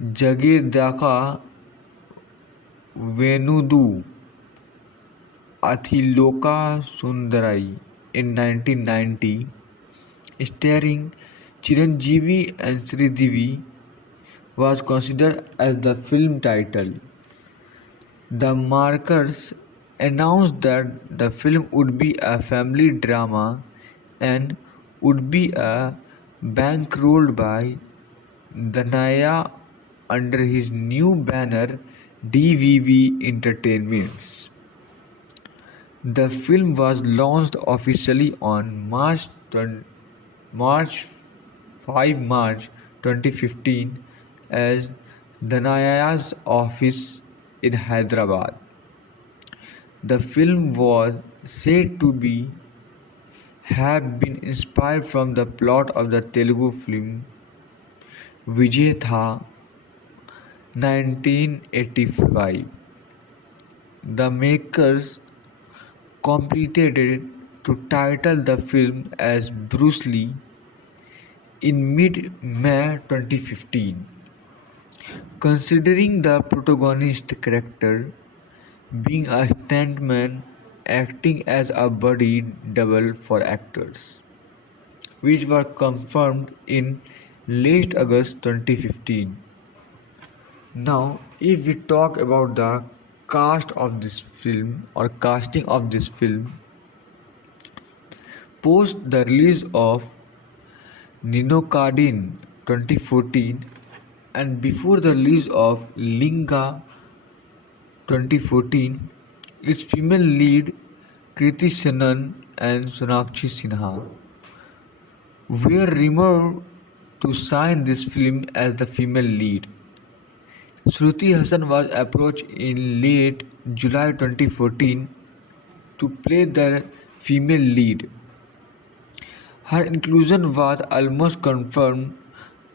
Jagedaka Venudu Athiloka Sundarai in 1990, starring Chiranjeevi and Sridevi, was considered as the film title. The markers announced that the film would be a family drama and would be bankrolled by Dhanaya under his new banner DVV Entertainments. The film was launched officially on March 5 March 2015 as Dhanaya's office in Hyderabad. The film was said to have been inspired from the plot of the Telugu film Vijay Tha 1985. The makers completed to title the film as Bruce Lee in mid-May 2015. Considering the protagonist character being a stuntman acting as a buddy double for actors, which were confirmed in late August 2015. Now, if we talk about the cast of this film or casting of this film, post the release of Ninokadin 2014 and before the release of Linga 2014, its female lead Kriti Sanon and Sonakshi Sinha were rumored to sign this film as the female lead. Shruti Hassan was approached in late July 2014 to play the female lead. Her inclusion was almost confirmed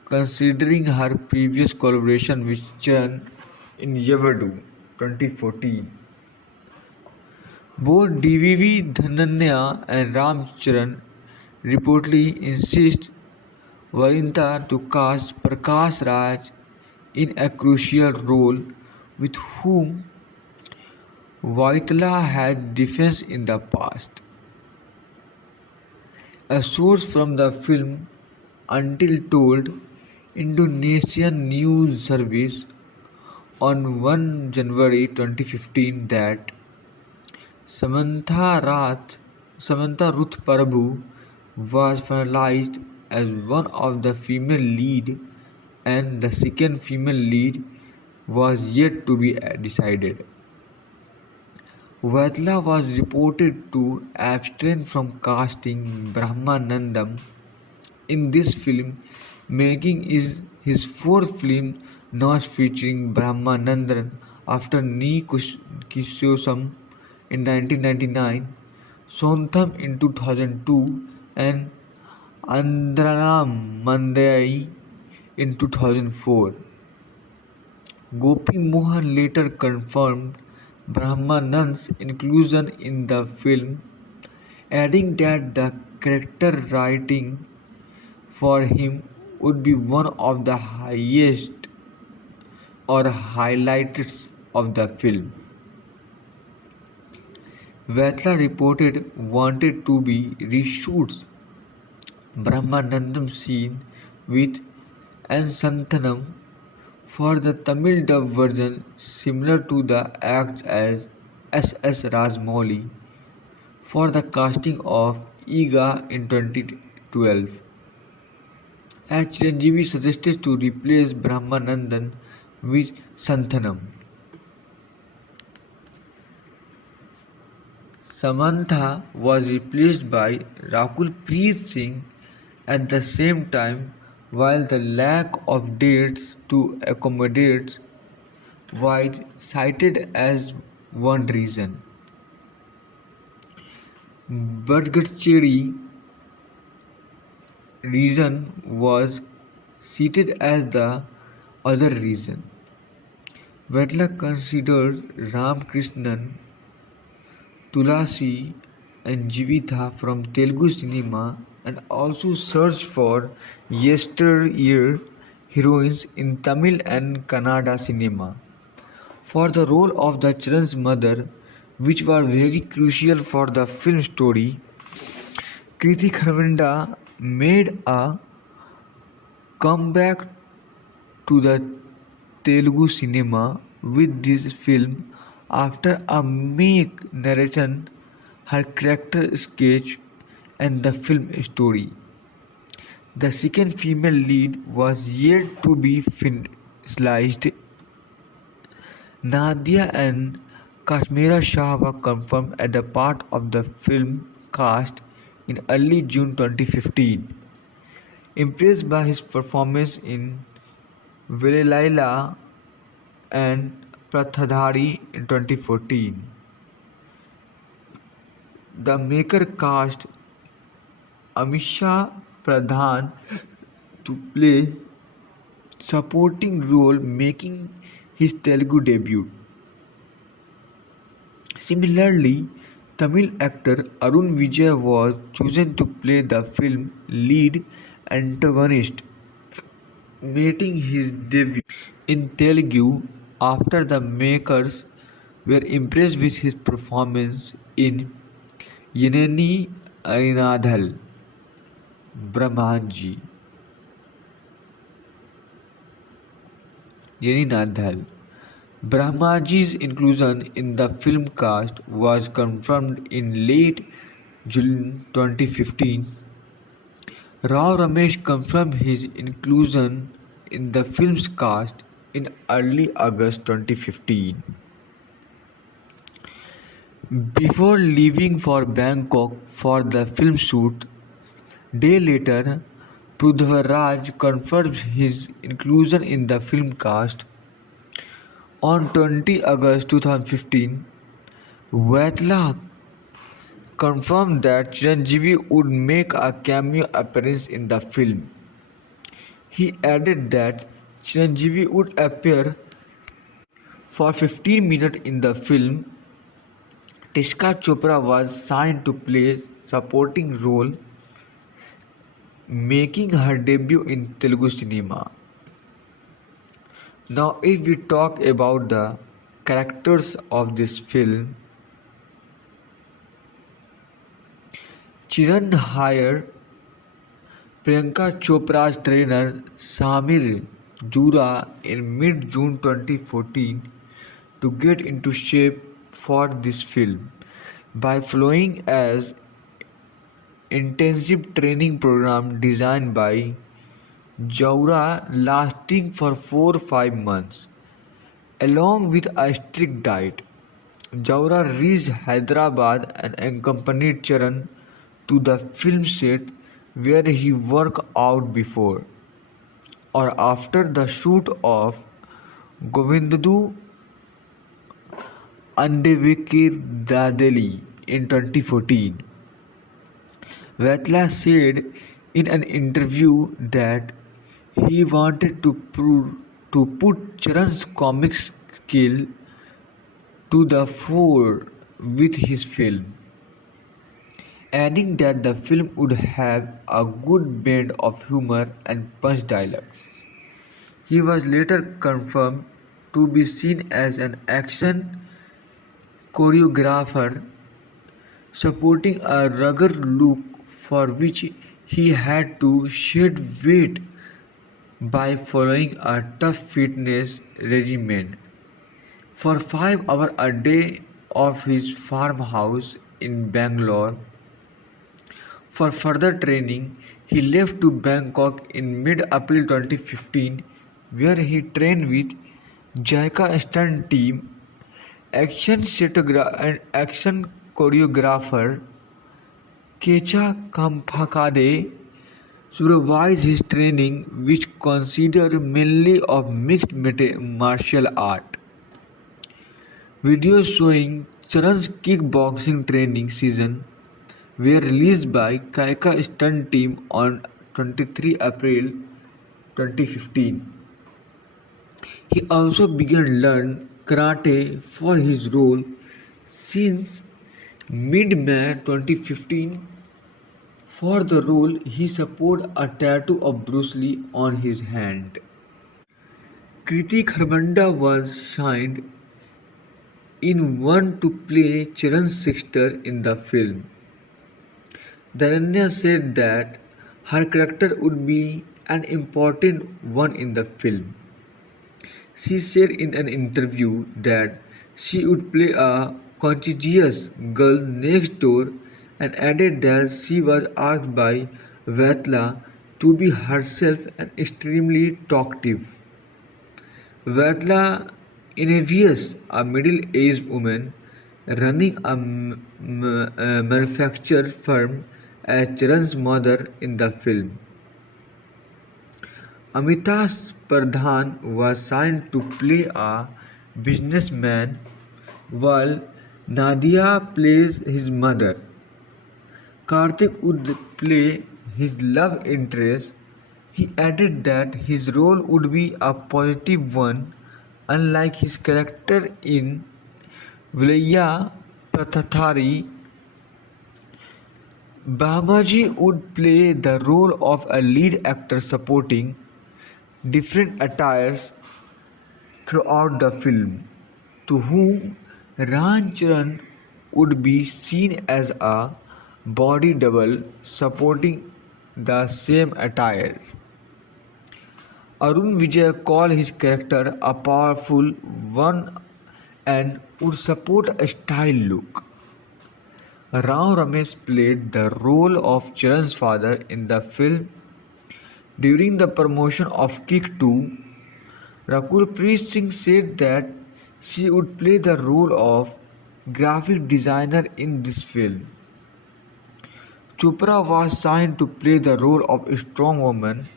considering her previous collaboration with Charan in Yavadu 2014. Both DVV Dhananya and Ram Charan reportedly insist Varinta to cast Prakash Raj in a crucial role with whom Vaitala had defense in the past. A source from the film Until told Indonesian news service on 1 January 2015 that Samantha Ruth Prabhu was finalized as one of the female lead and the second female lead was yet to be decided. Vaitala was reported to abstain from casting Brahmanandam in this film, making his fourth film not featuring Brahmanandam after Ni Kishosam in 1999, Sontham in 2002 and Andranam Mandai in 2004. Gopi Mohan later confirmed Brahmanand's inclusion in the film, adding that the character writing for him would be one of the highest or highlights of the film. Vaitala reported wanted to be reshoots Brahmanandam scene with N. Santhanam for the Tamil dub version, similar to the acts as S.S. Rajmouli for the casting of Ega in 2012, as Chiranjeevi suggested to replace Brahmanandan with Santhanam. Samantha was replaced by Rakul Preet Singh at the same time, while the lack of dates to accommodate was cited as one reason. Badgacheri reason was cited as the other reason. Vetla considers Ram Krishnan, Tulasi and Jivitha from Telugu cinema and also searched for yesteryear heroines in Tamil and Kannada cinema for the role of the children's mother, which were very crucial for the film story. Kriti Kharvanda made a comeback to the Telugu cinema with this film after a make narration, her character sketch, and the film story. The second female lead was yet to be finalized. Nadia and Kashmira Shah were confirmed as a part of the film cast in early June 2015. Impressed by his performance in Velelaila and Prathadhari in 2014, the maker cast Amisha Pradhan to play supporting role, making his Telugu debut. Similarly, Tamil actor Arun Vijay was chosen to play the film lead antagonist, making his debut in Telugu after the makers were impressed with his performance in Yeneni Ainadhal Brahmanji. Yeninathal. Brahmaji's inclusion in the film cast was confirmed in late June 2015. Rao Ramesh confirmed his inclusion in the film's cast in early August 2015. Before leaving for Bangkok for the film shoot, day later, Prudhvaraj confirmed his inclusion in the film cast. On 20 August 2015, Vatla confirmed that Chiranjeevi would make a cameo appearance in the film. He added that Chiranjeevi would appear for 15 minutes in the film. Tishka Chopra was signed to play supporting role, making her debut in Telugu cinema. Now, if we talk about the characters of this film, Chiran hired Priyanka Chopra's trainer Samir Jura in mid-June 2014 to get into shape for this film by following an intensive training program designed by Jaura lasting for 4 or 5 months. Along with a strict diet, Jaura reached Hyderabad and accompanied Charan to the film set where he worked out before or after the shoot of Govindadu Andevekir Dadeli in 2014. Vatla said in an interview that he wanted to put Charan's comic skill to the fore with his film, adding that the film would have a good blend of humor and punch dialogues. He was later confirmed to be seen as an action choreographer, supporting a rugged look for which he had to shed weight by following a tough fitness regimen for 5 hours a day of his farmhouse in Bangalore. For further training, he left to Bangkok in mid-April 2015, where he trained with JICA stunt team, and action choreographer Kecha Kamphakade supervised his training, which consisted mainly of mixed martial art. Videos showing Charan's kickboxing training season were released by Kaika stunt team on 23 April 2015. He also began learn karate for his role since mid-May 2015. For the role, he sported a tattoo of Bruce Lee on his hand. Kriti Kharbanda was signed in to play Charan's sister in the film. Dhananya said that her character would be an important one in the film. She said in an interview that she would play a conscientious girl next door and added that she was asked by Vatla to be herself and extremely talkative. Vatla interviews a middle-aged woman running a manufacture firm as Charan's mother in the film. Amitabh Pradhan was signed to play a businessman while Nadia plays his mother. Karthik would play his love interest. He added that his role would be a positive one, unlike his character in Vilaya Prathathari. Bhamaji would play the role of a lead actor supporting different attires throughout the film, to whom Ram Charan would be seen as a body double supporting the same attire. Arun Vijay called his character a powerful one and would support a style look. Rao Ramesh played the role of Charan's father in the film. During the promotion of Kick 2, Rakul Preet Singh said that she would play the role of graphic designer in this film. Chopra was signed to play the role of a strong woman,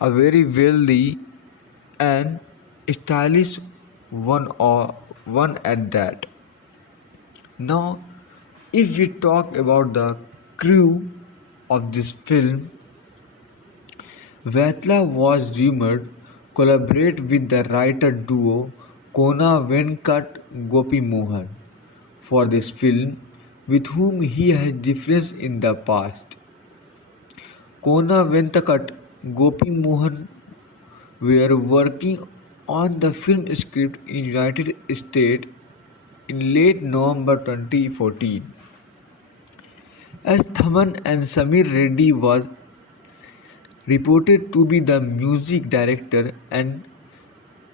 a very wealthy and stylish one at that. Now, if we talk about the crew of this film, Vatla was rumored collaborate with the writer duo Kona Venkat Gopi Mohan for this film, with whom he has difference in the past. Kona Venkat Gopi Mohan were working on the film script in United States in late November 2014. As Thaman and Samir Reddy was reported to be the music director and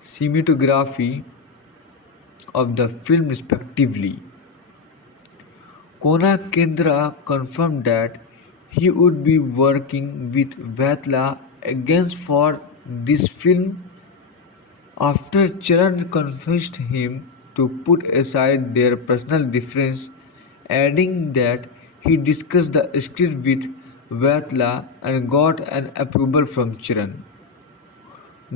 cinematography of the film respectively. Kona Kendra confirmed that he would be working with Vatla again for this film after Charan convinced him to put aside their personal difference, adding that he discussed the script with Vatla and got an approval from Charan.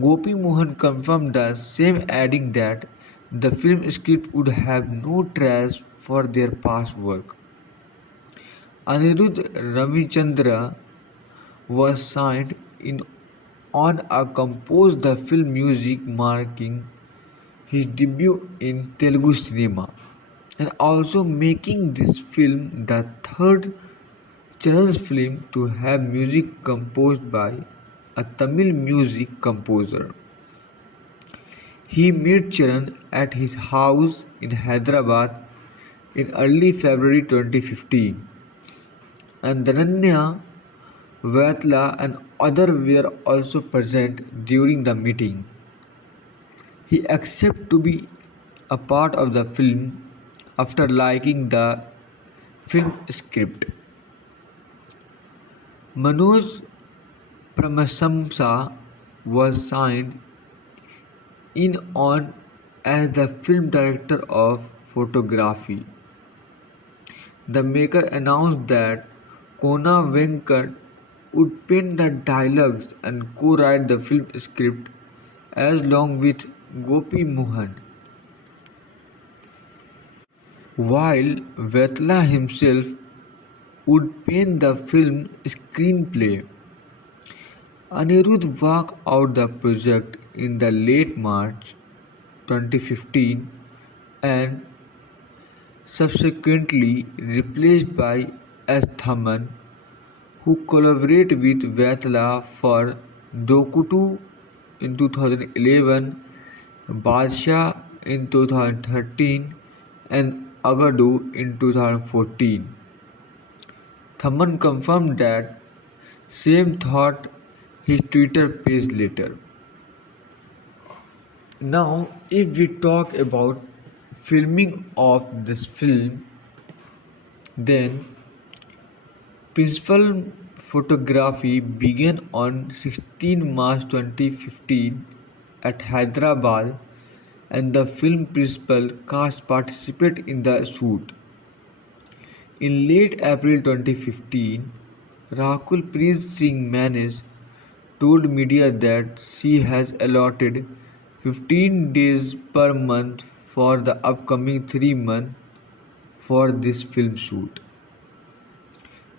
Gopi Mohan confirmed the same, adding that the film script would have no trace for their past work. Anirudh Ramichandra was signed in on a composed the film music, marking his debut in Telugu cinema and also making this film the third Charan's film to have music composed by a Tamil music composer. He met Charan at his house in Hyderabad in early February 2015, and Dhananya, Vatla and others were also present during the meeting. He accepted to be a part of the film after liking the film script. Manoj Pramashamsa was signed in on as the film director of photography. The maker announced that Kona Venkat would pen the dialogues and co-write the film script along with Gopi Mohan, while Vetla himself would pen the film screenplay. Anirudh walked out the project in the late March 2015 and subsequently replaced by S. Thaman, who collaborated with Vetla for Dokutu in 2011, Badshah in 2013, and Agadu in 2014. Thaman confirmed that same thought his Twitter page later. Now, if we talk about filming of this film, then principal photography began on 16 March 2015 at Hyderabad, and the film principal cast participated in the shoot. In late April 2015, Rakul Preet Singh Manis told media that she has allotted 15 days per month for the upcoming 3 months for this film shoot.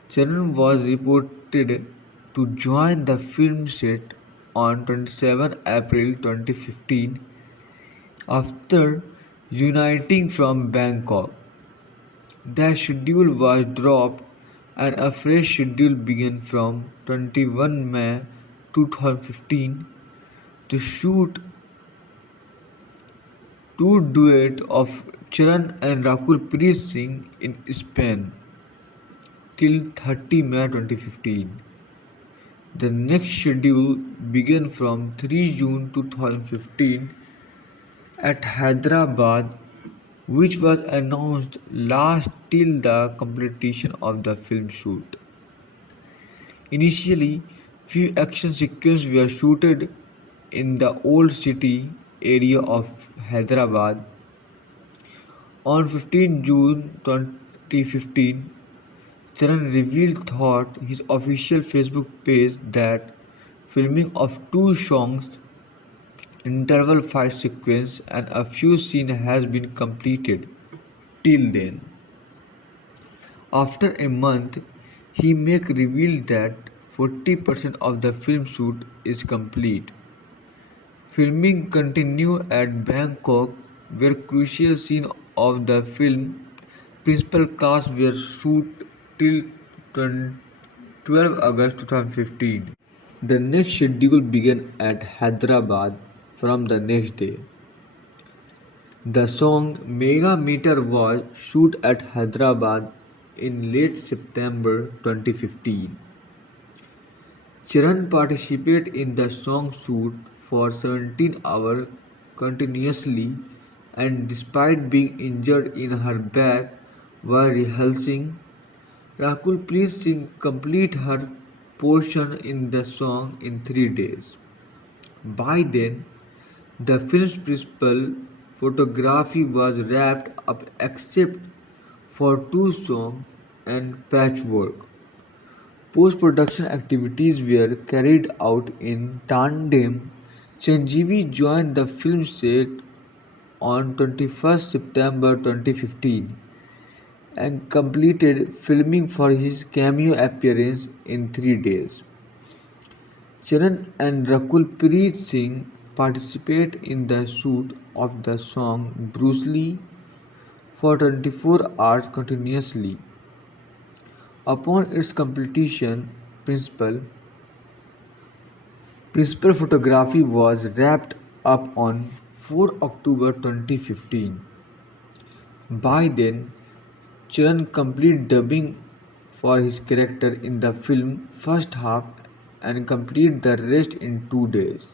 Charan was reported to join the film set on 27 April 2015 after uniting from Bangkok. The schedule was dropped and a fresh schedule began from 21 May 2015 to shoot two duets of Charan and Rakul Preet Singh in Spain till 30 May 2015. The next schedule began from 3 June 2015 at Hyderabad, which was announced last till the completion of the film shoot. Initially, few action sequences were shooted in the old city area of Hyderabad. On 15 June 2015, Charan revealed through his official Facebook page that filming of 2 songs, interval fight sequence, and a few scenes has been completed till then. After a month, he revealed that 40% of the film shoot is complete. Filming continued at Bangkok, where crucial scenes of the film principal cast were shot till 12 August 2015. The next schedule began at Hyderabad from the next day. The song Mega Meter was shot at Hyderabad in late September 2015. Charan participated in the song shoot for 17 hours continuously, and despite being injured in her back while rehearsing, Rakul Preet Singh completed her portion in the song in 3 days. By then, the film's principal photography was wrapped up except for 2 songs and patchwork. Post-production activities were carried out in tandem. Sanjeevi joined the film set on 21st September 2015 and completed filming for his cameo appearance in 3 days. Charan and Rakul Preet Singh participated in the shoot of the song Bruce Lee for 24 hours continuously. Upon its completion, principal photography was wrapped up on 4 October 2015. By then, Charan completed dubbing for his character in the film first half and completed the rest in 2 days.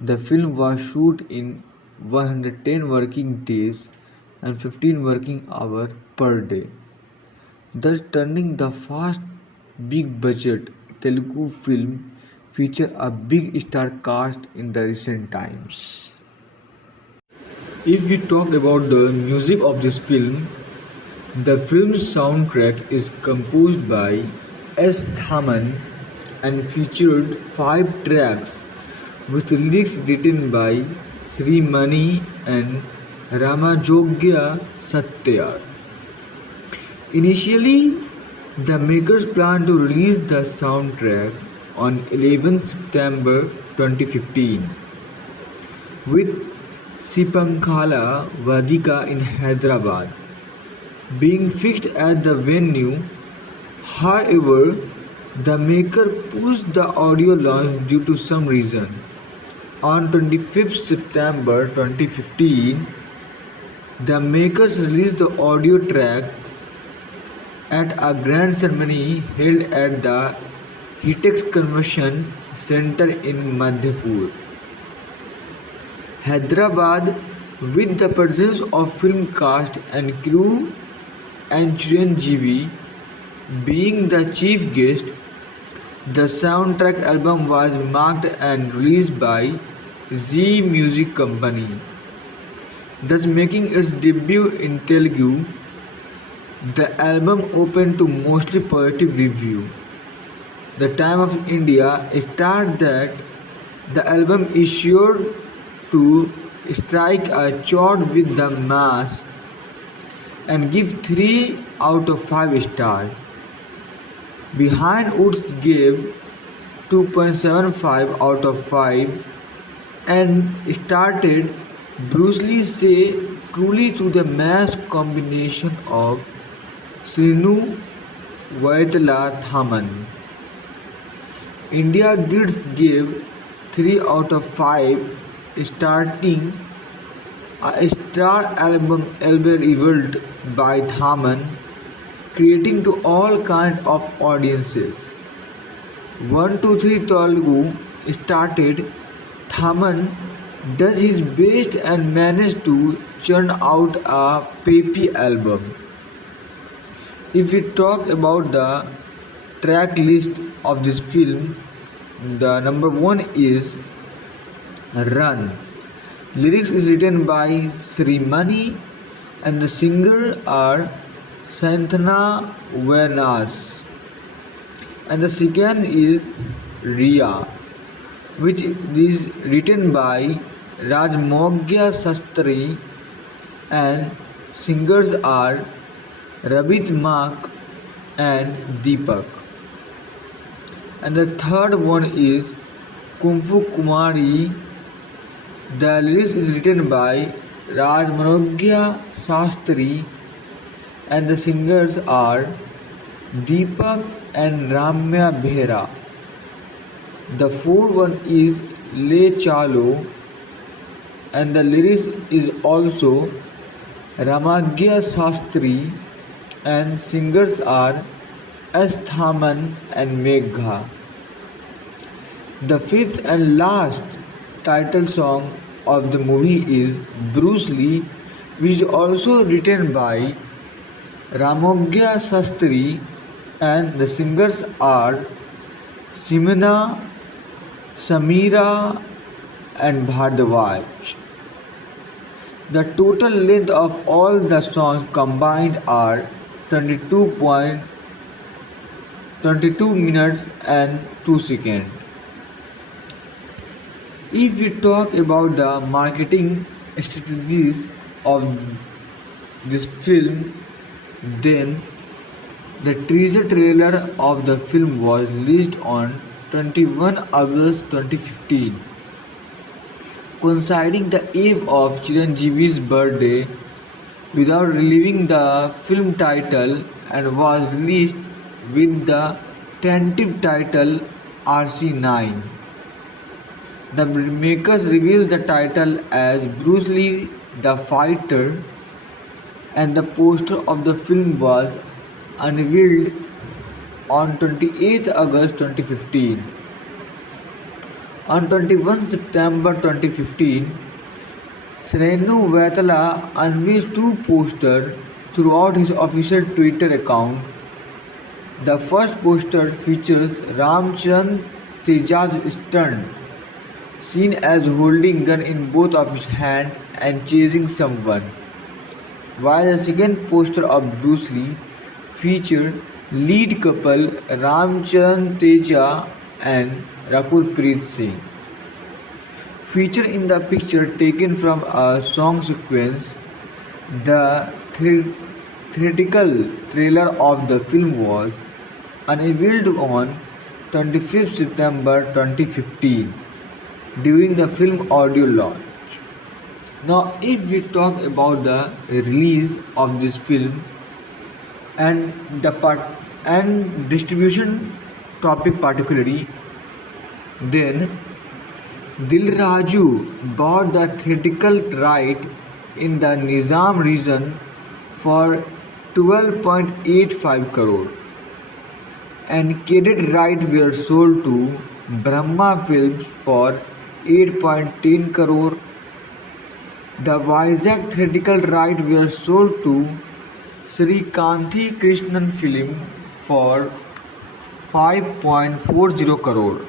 The film was shot in 110 working days and 15 working hours per day, thus turning the fast big budget Telugu film feature a big star cast in the recent times. If we talk about the music of this film, the film's soundtrack is composed by S. Thaman and featured 5 tracks with lyrics written by Sri Mani and Ramajogya Satyar. Initially, the makers planned to release the soundtrack on 11 September 2015 with Sipankala Vadika in Hyderabad being fixed at the venue. However, the maker pushed the audio launch due to some reason. On 25th September 2015, the makers released the audio track at a grand ceremony held at the Hitex Convention Center in Madhepur, Hyderabad, with the presence of film cast and crew and Chiranjeevi being the chief guest. The soundtrack album was marked and released by Zee Music Company, thus making its debut in Telugu. The album opened to mostly positive review. The Time of India stated that the album is sure to strike a chord with the mass and give 3 out of 5 stars. Behind Woods gave 2.75 out of 5 and started Bruce Lee say truly to the mass combination of Srinu Vaitala Thaman. India Grids gave 3 out of 5, starting a star album revealed by Thaman, creating to all kinds of audiences. 123 Telugu started. Thaman does his best and managed to churn out a peppy album. If we talk about the track list of this film, the number 1 is Run. Lyrics is written by Sri Mani and the singer are Santhana Venas. And the second is Riya, which is written by Rajmogya Sastry and singers are Rabit Mak and Deepak. And the third one is Kumfu Kumari. The lyrics is written by Rajmogya Sastry and the singers are Deepak and Ramya Behra. The fourth one is Le Chalo and the lyrics is also Ramagya Sastry and singers are S. Thaman and Megha. The fifth and last title song of the movie is Bruce Lee, which is also written by Ramogya Sastry and the singers are Simona, Samira and Bhardwaj. The total length of all the songs combined are 22 minutes and 2 seconds. If we talk about the marketing strategies of this film, then the teaser trailer of the film was released on 21 August 2015, coinciding the eve of Chiranjeevi's birthday, without revealing the film title, and was released with the tentative title RC9. The makers revealed the title as Bruce Lee the Fighter, and the poster of the film was unveiled on 28 August 2015. On 21 September 2015, Srenu Vaitala unveils two posters throughout his official Twitter account. The first poster features Ramchand Teja's stunt, seen as holding gun in both of his hands and chasing someone, while the second poster of Bruce Lee featured lead couple Ramchand Teja and Rakul Preet Singh. Featured in the picture taken from a song sequence, the theatrical trailer of the film was unveiled on 25th September 2015 during the film audio launch. Now, if we talk about the release of this film and the and distribution topic particularly, then Dil Raju bought the theatrical right in the Nizam region for 12.85 crore, and credit rights were sold to Brahma Films for 8.10 crore. The Vizag theatrical rights were sold to Sri Kanthi Krishnan Film for 5.40 crore,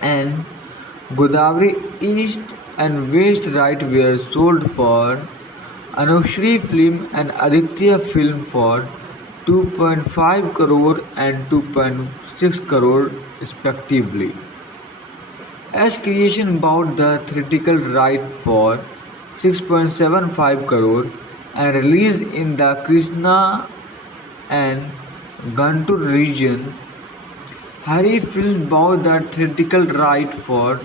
and Godavari East and West rights were sold for Anushri Film and Aditya Film for 2.5 crore and 2.6 crore respectively. As Creation bought the theatrical right for 6.75 crore and released in the Krishna and Guntur region, Hari Films bought the theatrical right for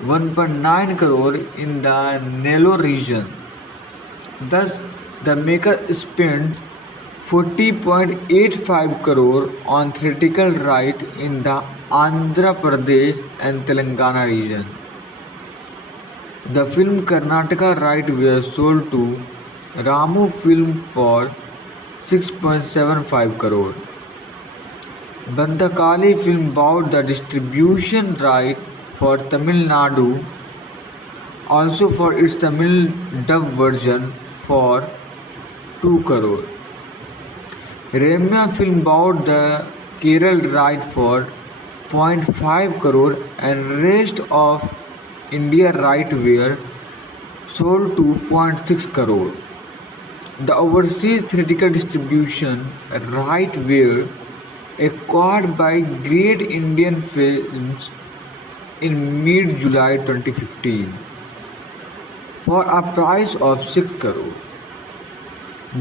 1.9 crore in the Nellore region. Thus, the maker spent 40.85 crore on theatrical right in the Andhra Pradesh and Telangana region. The film Karnataka rights were sold to Ramu Film for 6.75 crore. Bandakali Film bought the distribution right for Tamil Nadu, also for its Tamil dub version for 2 crore. Ramya Film bought the Kerala right for 0.5 crore and rest of India right were sold to 0.6 crore. The overseas theatrical distribution right were acquired by Great Indian Films in mid-July 2015 for a price of 6 crore.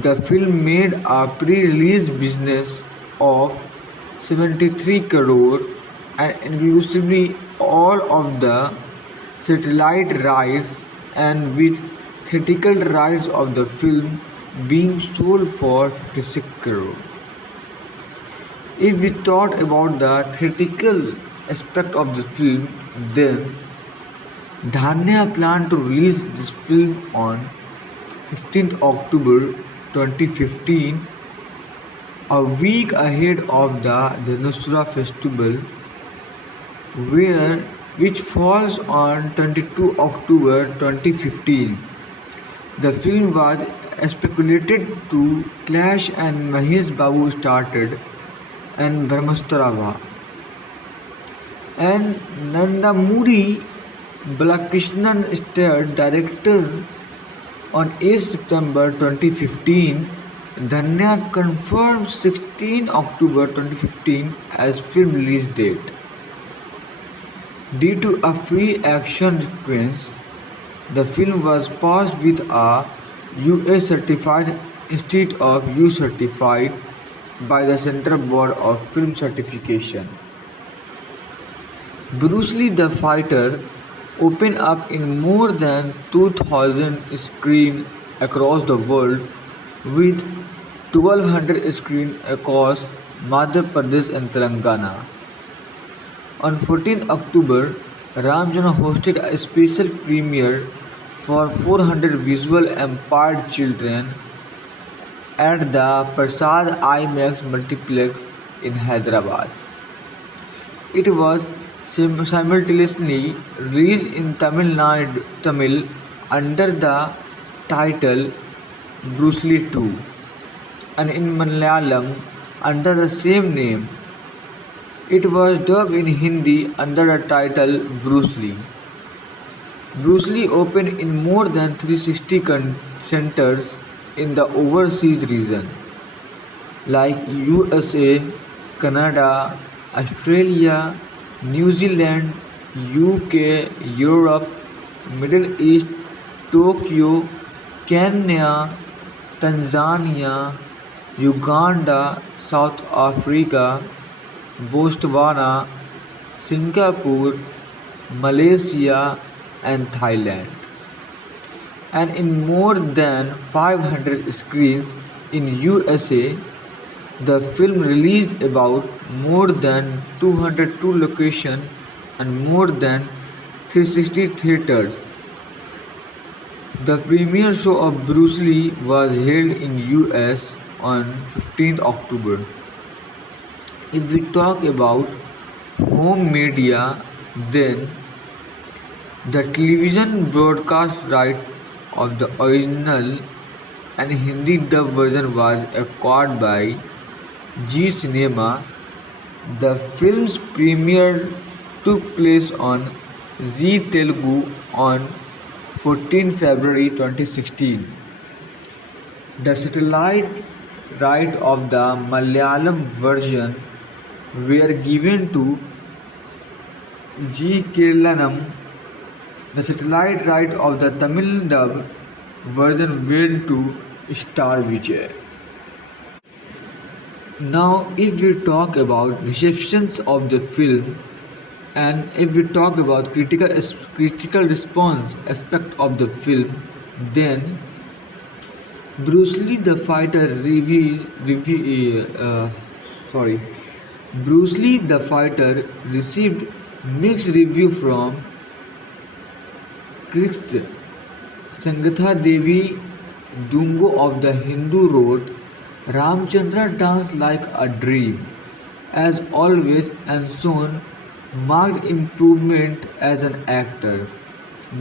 The film made a pre-release business of 73 crore and inclusively all of the satellite rights, and with theatrical rights of the film being sold for 56 crore. If we thought about the theatrical aspect of the film, then Dhanya planned to release this film on 15th October 2015, a week ahead of the Dhanusra festival, which falls on 22 October 2015. The film was speculated to clash and Mahesh Babu started and Brahmastra Rava and Nandamuri Balakrishnan starred director. On 8 September 2015, Dhanya confirmed 16 October 2015 as film release date. Due to a free action sequence, the film was passed with a US certified instead of U certified by the Central Board of Film Certification. Bruce Lee the Fighter opened up in more than 2,000 screens across the world, with 1,200 screens across Madhya Pradesh and Telangana. On 14 October, Ramjana hosted a special premiere for 400 visual impaired children at the Prasad IMAX Multiplex in Hyderabad. It was simultaneously released in Tamil, under the title Bruce Lee 2 and in Malayalam under the same name. It was dubbed in Hindi under the title Bruce Lee. Bruce Lee opened in more than 360 centers in the overseas region like USA, Canada, Australia, New Zealand, UK, Europe, Middle East, Tokyo, Kenya, Tanzania, Uganda, South Africa, Botswana, Singapore, Malaysia, and Thailand, and in more than 500 screens in USA. The film released about more than 202 locations and more than 360 theaters. The premiere show of Bruce Lee was held in US on 15th October. If we talk about home media, then the television broadcast right of the original and Hindi dub version was acquired by G Cinema. The film's premiere took place on Zee Telugu on 14 February 2016. The satellite rights of the Malayalam version were given to G Keralam. The satellite rights of the Tamil dub version went to Star Vijay. Now, if we talk about receptions of the film and if we talk about critical response aspect of the film, then Bruce Lee the Fighter Bruce Lee the Fighter received mixed review from critics. Sangatha Devi Dungo of the Hindu wrote, Ramchandra danced like a dream, as always, and shown marked improvement as an actor.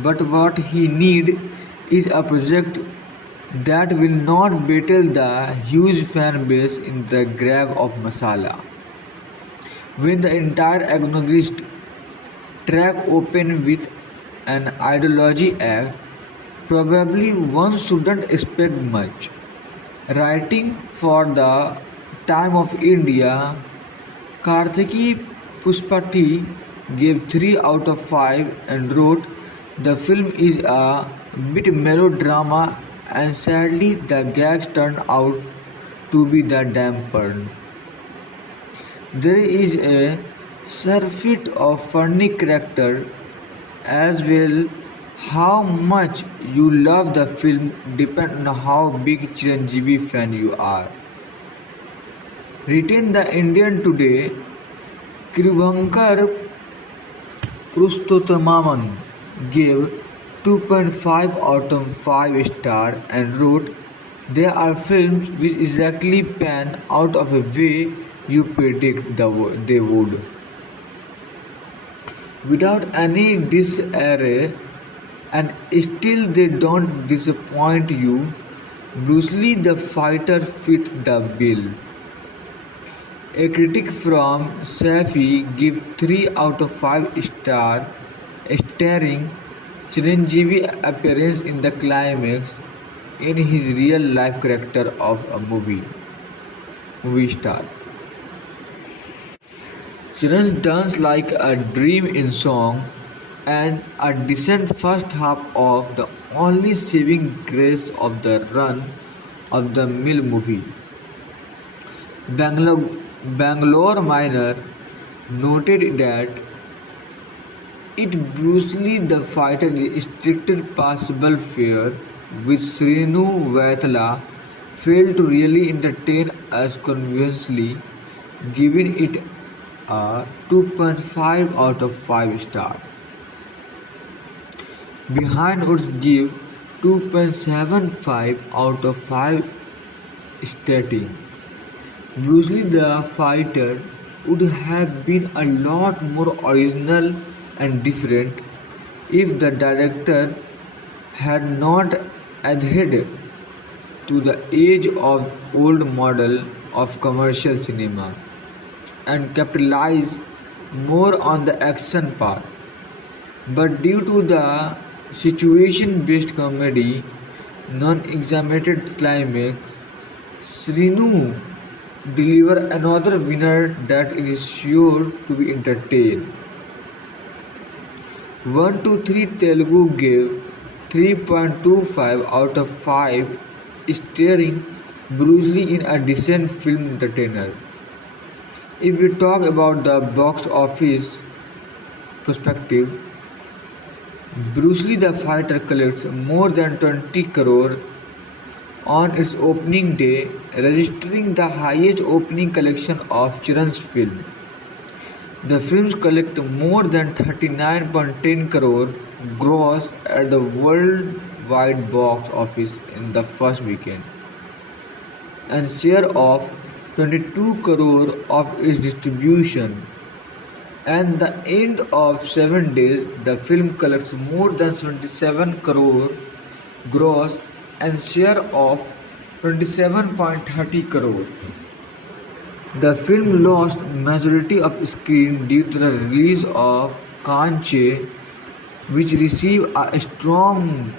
But what he needs is a project that will not battle the huge fan base in the grab of masala. When the entire agonist track opened with an ideology act, probably one shouldn't expect much. Writing for the time of India, Karthiki Puspati gave 3 out of 5 and wrote, the film is a bit melodrama and sadly the gags turned out to be the damper. There is a surfeit of funny character as well. How much you love the film depends on how big Chiranjeevi fan you are. Written the Indian Today, Kribhankar Purushottoman gave 2.5 out of 5 stars and wrote, there are films which exactly pan out of a way you predict they would. Without any disarray, and still they don't disappoint you. Bruce Lee the Fighter fit the bill. A critic from Safi gave 3 out of 5 stars, starring Chiranjeevi appearance in the climax in his real life character of a movie star. Chiran's dance like a dream in song and a decent first half of the only saving grace of the run-of-the-mill movie. Bangalore Miner noted that it Bruce Lee the Fighter restricted possible fare which Srinu Vaitala failed to really entertain us convincingly, giving it a 2.5 out of 5 stars. Behind Woods give 2.75 out of 5 stating Bruce Lee the Fighter would have been a lot more original and different if the director had not adhered to the age of old model of commercial cinema and capitalized more on the action part. But due to the situation-based comedy, non-examinated climax, Srinu deliver another winner that is sure to be entertained. 123 Telugu gave 3.25 out of 5, starring Bruce Lee in a decent film entertainer. If we talk about the box office perspective, Bruce Lee the Fighter collects more than 20 crore on its opening day, registering the highest opening collection of Charan's film. The films collect more than 39.10 crore gross at the worldwide box office in the first weekend, and share of 22 crore of its distribution. At the end of 7 days, the film collects more than 77 crore gross and share of 27.30 crore. The film lost majority of screen due to the release of Kanche, which received a strong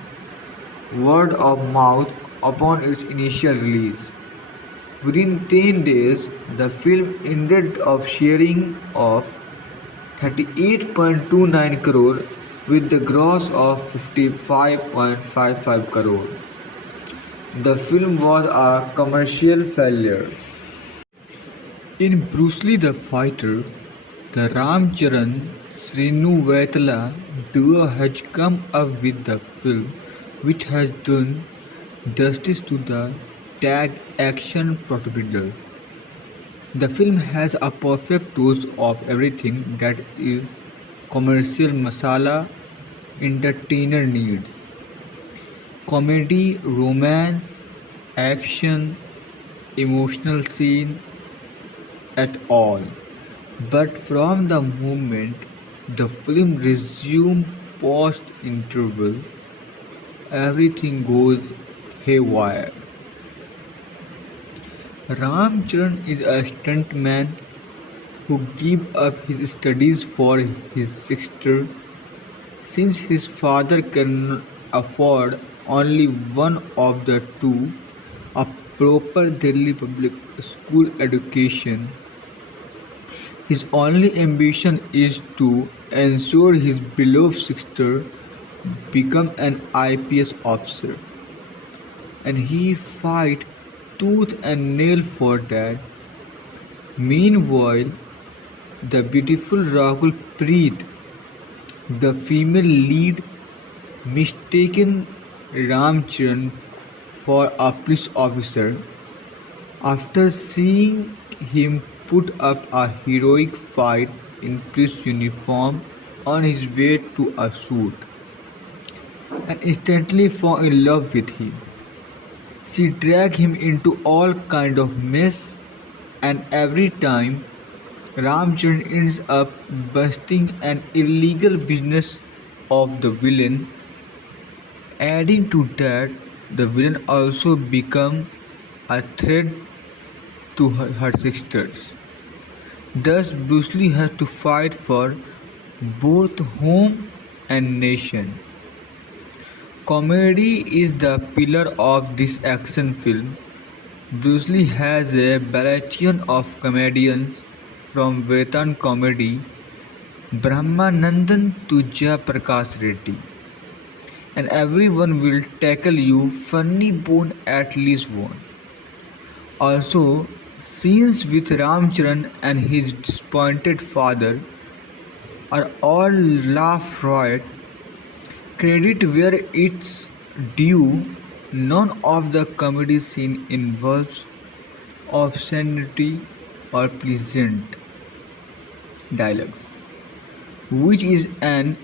word of mouth upon its initial release. Within 10 days, the film ended up sharing of 38.29 crore with the gross of 55.55 crore. The film was a commercial failure. In Bruce Lee the Fighter, the Ram Charan Srinu Vaitala duo has come up with the film which has done justice to the tag action prohibitor. The film has a perfect dose of everything that is commercial masala entertainer needs: comedy, romance, action, emotional scene at all. But from the moment the film resumed post interval, everything goes haywire. Ram Charan is a stuntman who gave up his studies for his sister since his father cannot afford only one of the two, a proper Delhi public school education. His only ambition is to ensure his beloved sister become an IPS officer, and he fight tooth and nail for that. Meanwhile, the beautiful Rahul Preet, the female lead, mistaken Ram Charan for a police officer after seeing him put up a heroic fight in police uniform on his way to a shoot, and instantly fall in love with him. She dragged him into all kind of mess, and every time Ram Charan ends up busting an illegal business of the villain. Adding to that, the villain also become a threat to her sisters. Thus, Bruce Lee has to fight for both home and nation. Comedy is the pillar of this action film. Bruce Lee has a battalion of comedians from Vedan Comedy, Brahmanandan to Jayaprakash Reddy, and everyone will tackle you funny bone at least one. Also, scenes with Ram Charan and his disappointed father are all laugh riot. Credit where it's due, none of the comedy scene involves obscenity or pleasant dialogues, which is an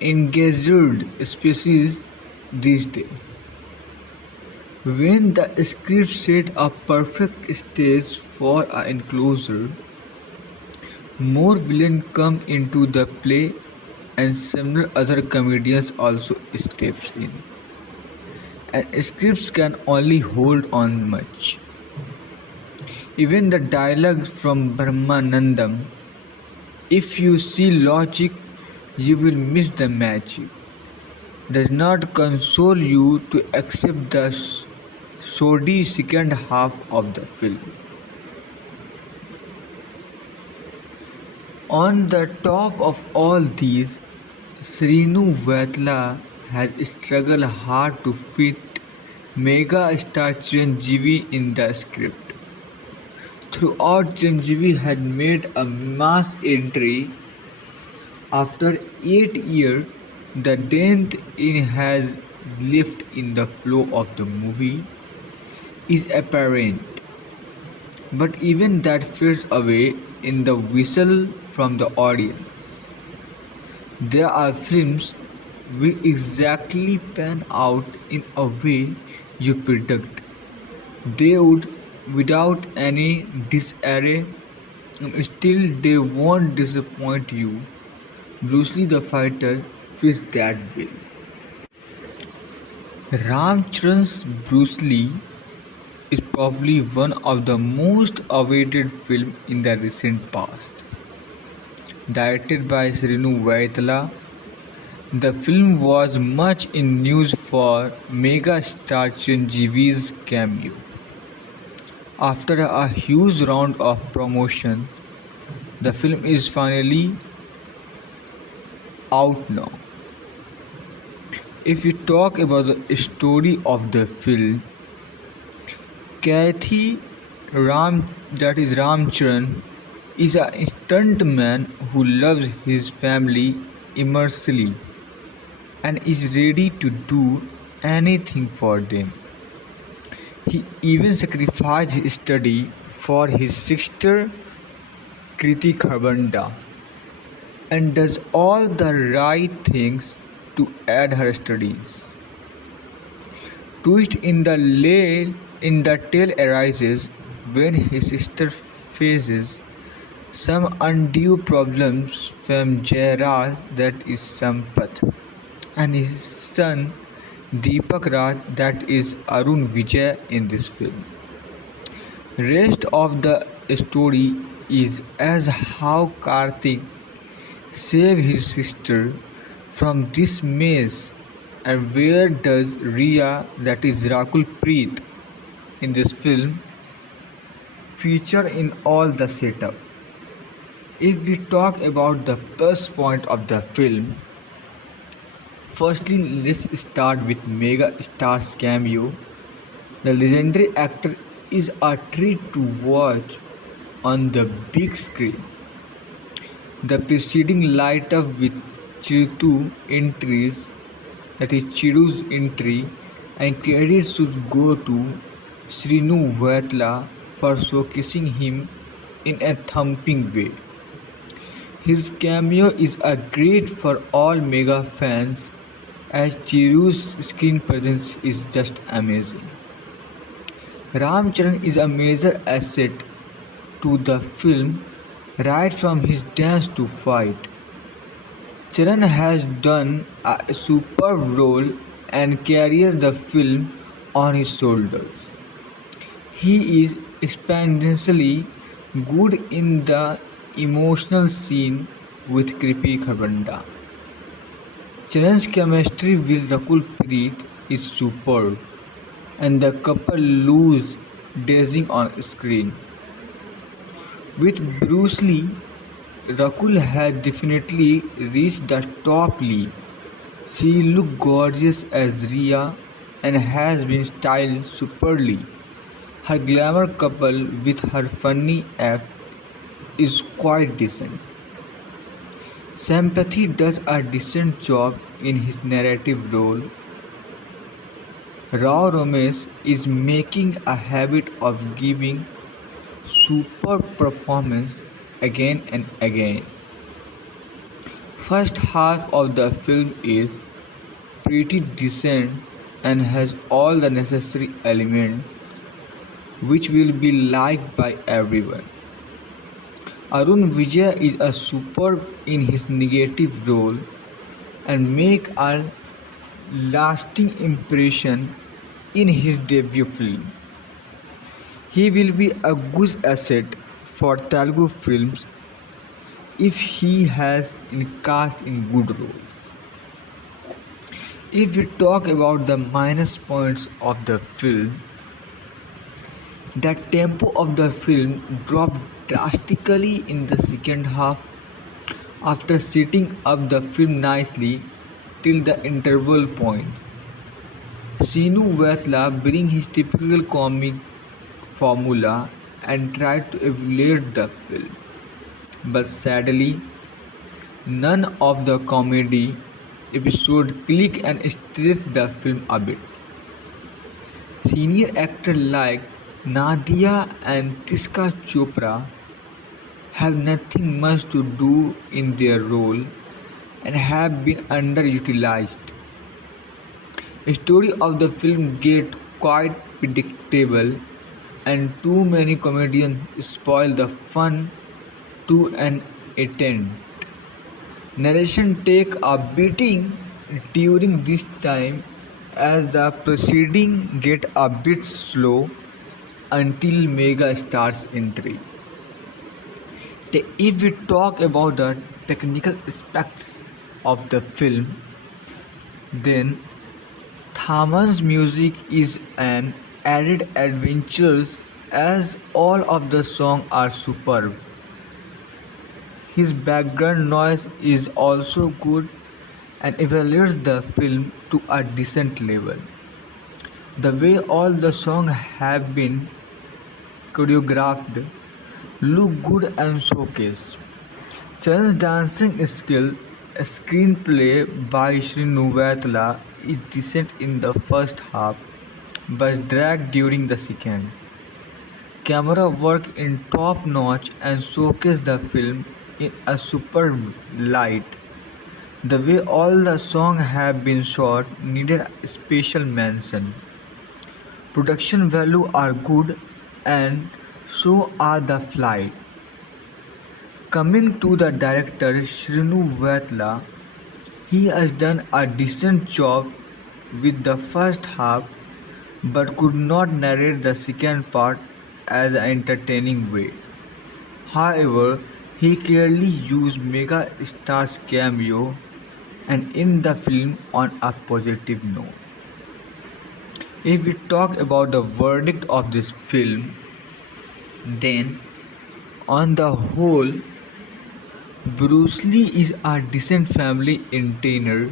endangered species these days. When the script set a perfect stage for an enclosure, more villains come into the play and several other comedians also steps in. and scripts can only hold on much. Even the dialogues from Brahmanandam, if you see logic, you will miss the magic, does not console you to accept the shoddy second half of the film. On the top of all these, Srinu Vaitla has struggled hard to fit mega star Chiranjeevi in the script. Throughout, Chiranjeevi had made a mass entry. After 8 years, the dent it has left in the flow of the movie is apparent, but even that fades away in the whistle from the audience. There are films which exactly pan out in a way you predict they would without any disarray, and still they won't disappoint you. Bruce Lee the fighter fits that bill. Ramcharan's Bruce Lee is probably one of the most awaited films in the recent past. Directed by Srinu Vaitla, the film was much in news for mega star Chiranjeevi's cameo. After a huge round of promotion, the film is finally out now. If we talk about the story of the film, Kathy Ramcharan is a stuntman who loves his family immensely and is ready to do anything for them. He even sacrificed his study for his sister Kriti Kharbanda and does all the right things to aid her studies. Twist in the tale arises when his sister faces some undue problems from Jairaj, that is Sampath, and his son Deepak Raj, that is Arun Vijay in this film. Rest of the story is as how Karthik save his sister from this mess, and where does Riya, that is Rakul Preet in this film, feature in all the setup. If we talk about the plus point of the film, firstly let's start with mega star's cameo. The legendary actor is a treat to watch on the big screen. The preceding light up with Chiru's entries, that is Chiru's entry, and credit should go to Srinu Vaitla for showcasing him in a thumping way. His cameo is a great for all mega fans, as Chiru's screen presence is just amazing. Ramcharan is a major asset to the film right from his dance to fight. Charan has done a superb role and carries the film on his shoulders. He is exponentially good in the emotional scene with Kriti Kharbanda. Charan's chemistry with Rakul Preet is superb, and the couple lose dancing on screen. With Bruce Lee, Rakul has definitely reached the top league. She looks gorgeous as Riya and has been styled superbly. Her glamour couple with her funny act is quite decent. Sympathy does a decent job in his narrative role. Rao Ramesh is making a habit of giving superb performance again and again. First half of the film is pretty decent and has all the necessary elements which will be liked by everyone. Arun Vijay is a superb in his negative role and make a lasting impression in his debut film. He will be a good asset for Telugu films if he has in cast in good roles. If we talk about the minus points of the film, the tempo of the film dropped drastically in the second half after setting up the film nicely till the interval point. Sinu Vatla bring his typical comic formula and tried to evaluate the film, but sadly, none of the comedy episode click and stretch the film a bit. Senior actors like Nadia and Tiska Chopra have nothing much to do in their role and have been underutilized. The story of the film get quite predictable and too many comedians spoil the fun to an extent. Narration take a beating during this time as the proceeding get a bit slow until Mega Star's entry. If we talk about the technical aspects of the film, then Thaman's music is an added adventure as all of the songs are superb. His background noise is also good and elevates the film to a decent level. The way all the songs have been choreographed look good and showcase. Chan's dancing skill, a screenplay by Shrinu Vatla is decent in the first half but dragged during the second. Camera work in top notch and showcase the film in a superb light. The way all the songs have been shot needed a special mention. Production value are good and so are the flight. Coming to the director Shrinu Vatla, he has done a decent job with the first half but could not narrate the second part as an entertaining way. However, he clearly used Mega Star's cameo and end the film on a positive note. If we talk about the verdict of this film, then on the whole, Bruce Lee is a decent family entertainer.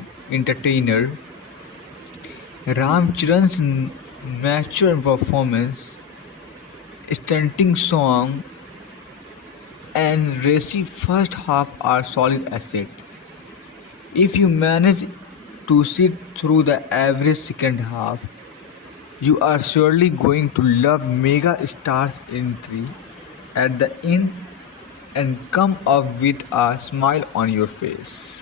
Ram Charan's mature performance, stunting song, and racy first half are solid assets. If you manage to sit through the average second half, you are surely going to love Mega Star's entry at the end and come up with a smile on your face.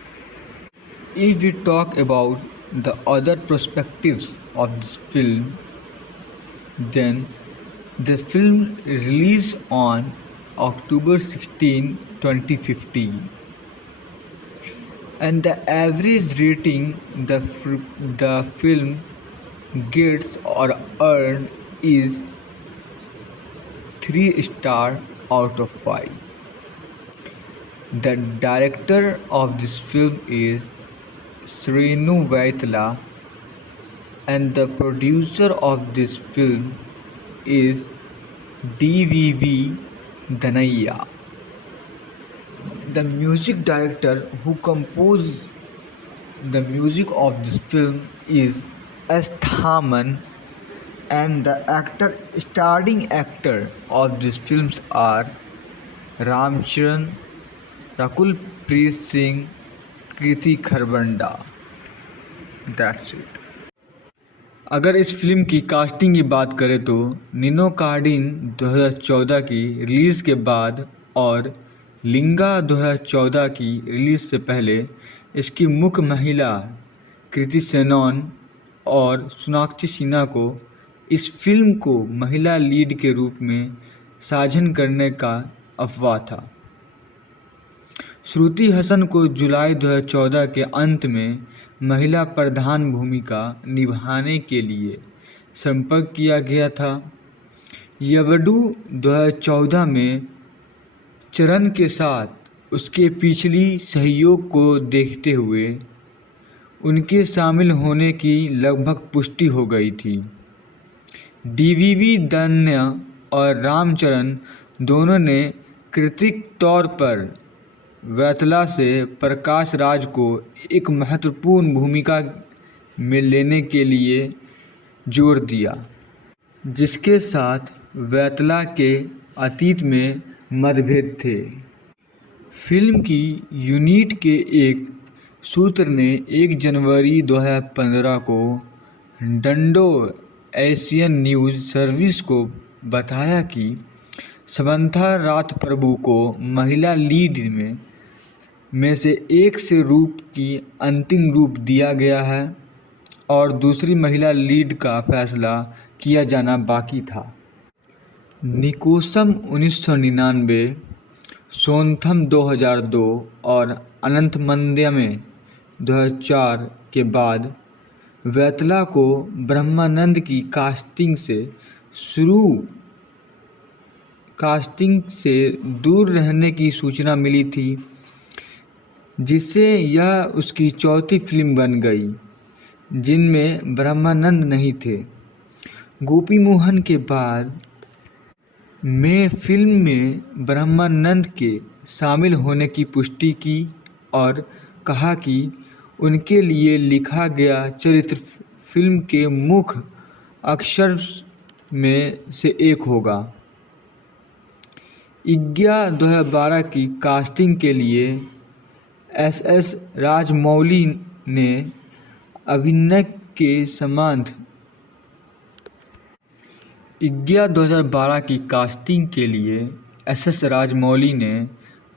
If we talk about the other perspectives of this film, then the film released on October 16, 2015, and the average rating the film gets or earned is 3 stars out of 5. The director of this film is Shrinu Vatla and the producer of this film is DVV Dhanaiya. The music director who composed the music of this film is S. Thaman, and the starring actor of these films are Ram Charan, Rakul Preet Singh, Kriti Kharbanda. That's it. अगर इस film की casting की बात करें तो निनो कार्डिन 2014 की release के बाद और लिंगा 2014 की रिलीज़ से पहले इसकी मुख्य महिला कृति सेनन और सोनाक्षी सिन्हा को इस फिल्म को महिला लीड के रूप में साझन करने का अफवाह था। श्रुति हसन को जुलाई 2014 के अंत में महिला प्रधान भूमिका निभाने के लिए संपर्क किया गया था। यवडू 2014 में चरण के साथ उसके पिछली सहयोग को देखते हुए उनके शामिल होने की लगभग पुष्टि हो गई थी। डीवीवी दन्या और रामचरण दोनों ने कृत्रिक तौर पर वैतला से प्रकाश राज को एक महत्वपूर्ण भूमिका में लेने के लिए जोर दिया, जिसके साथ वैतला के अतीत में मतभेद थे। फिल्म की यूनिट के एक सूत्र ने 1 जनवरी 2015 को डंडो एशियन न्यूज़ सर्विस को बताया कि समंथा राथप्रभु को महिला लीड में से एक से रूप की अंतिम रूप दिया गया है और दूसरी महिला लीड का फैसला किया जाना बाकी था। निकोसम 1999, सोनथम 2002 और अनंतमंद्यमे 2004 के बाद वैतला को ब्रह्मानंद की कास्टिंग से दूर रहने की सूचना मिली थी, जिससे यह उसकी चौथी फिल्म बन गई जिनमें ब्रह्मानंद नहीं थे। गोपी मोहन के बाद में फिल्म में ब्रह्मानंद के शामिल होने की पुष्टि की और कहा कि उनके लिए लिखा गया चरित्र फिल्म के मुख्य अक्षर में से एक होगा। इग्या 2012 की कास्टिंग के लिए एस राजमौली ने अभिनय के समान इग्या 2012 की कास्टिंग के लिए एस राजमौली ने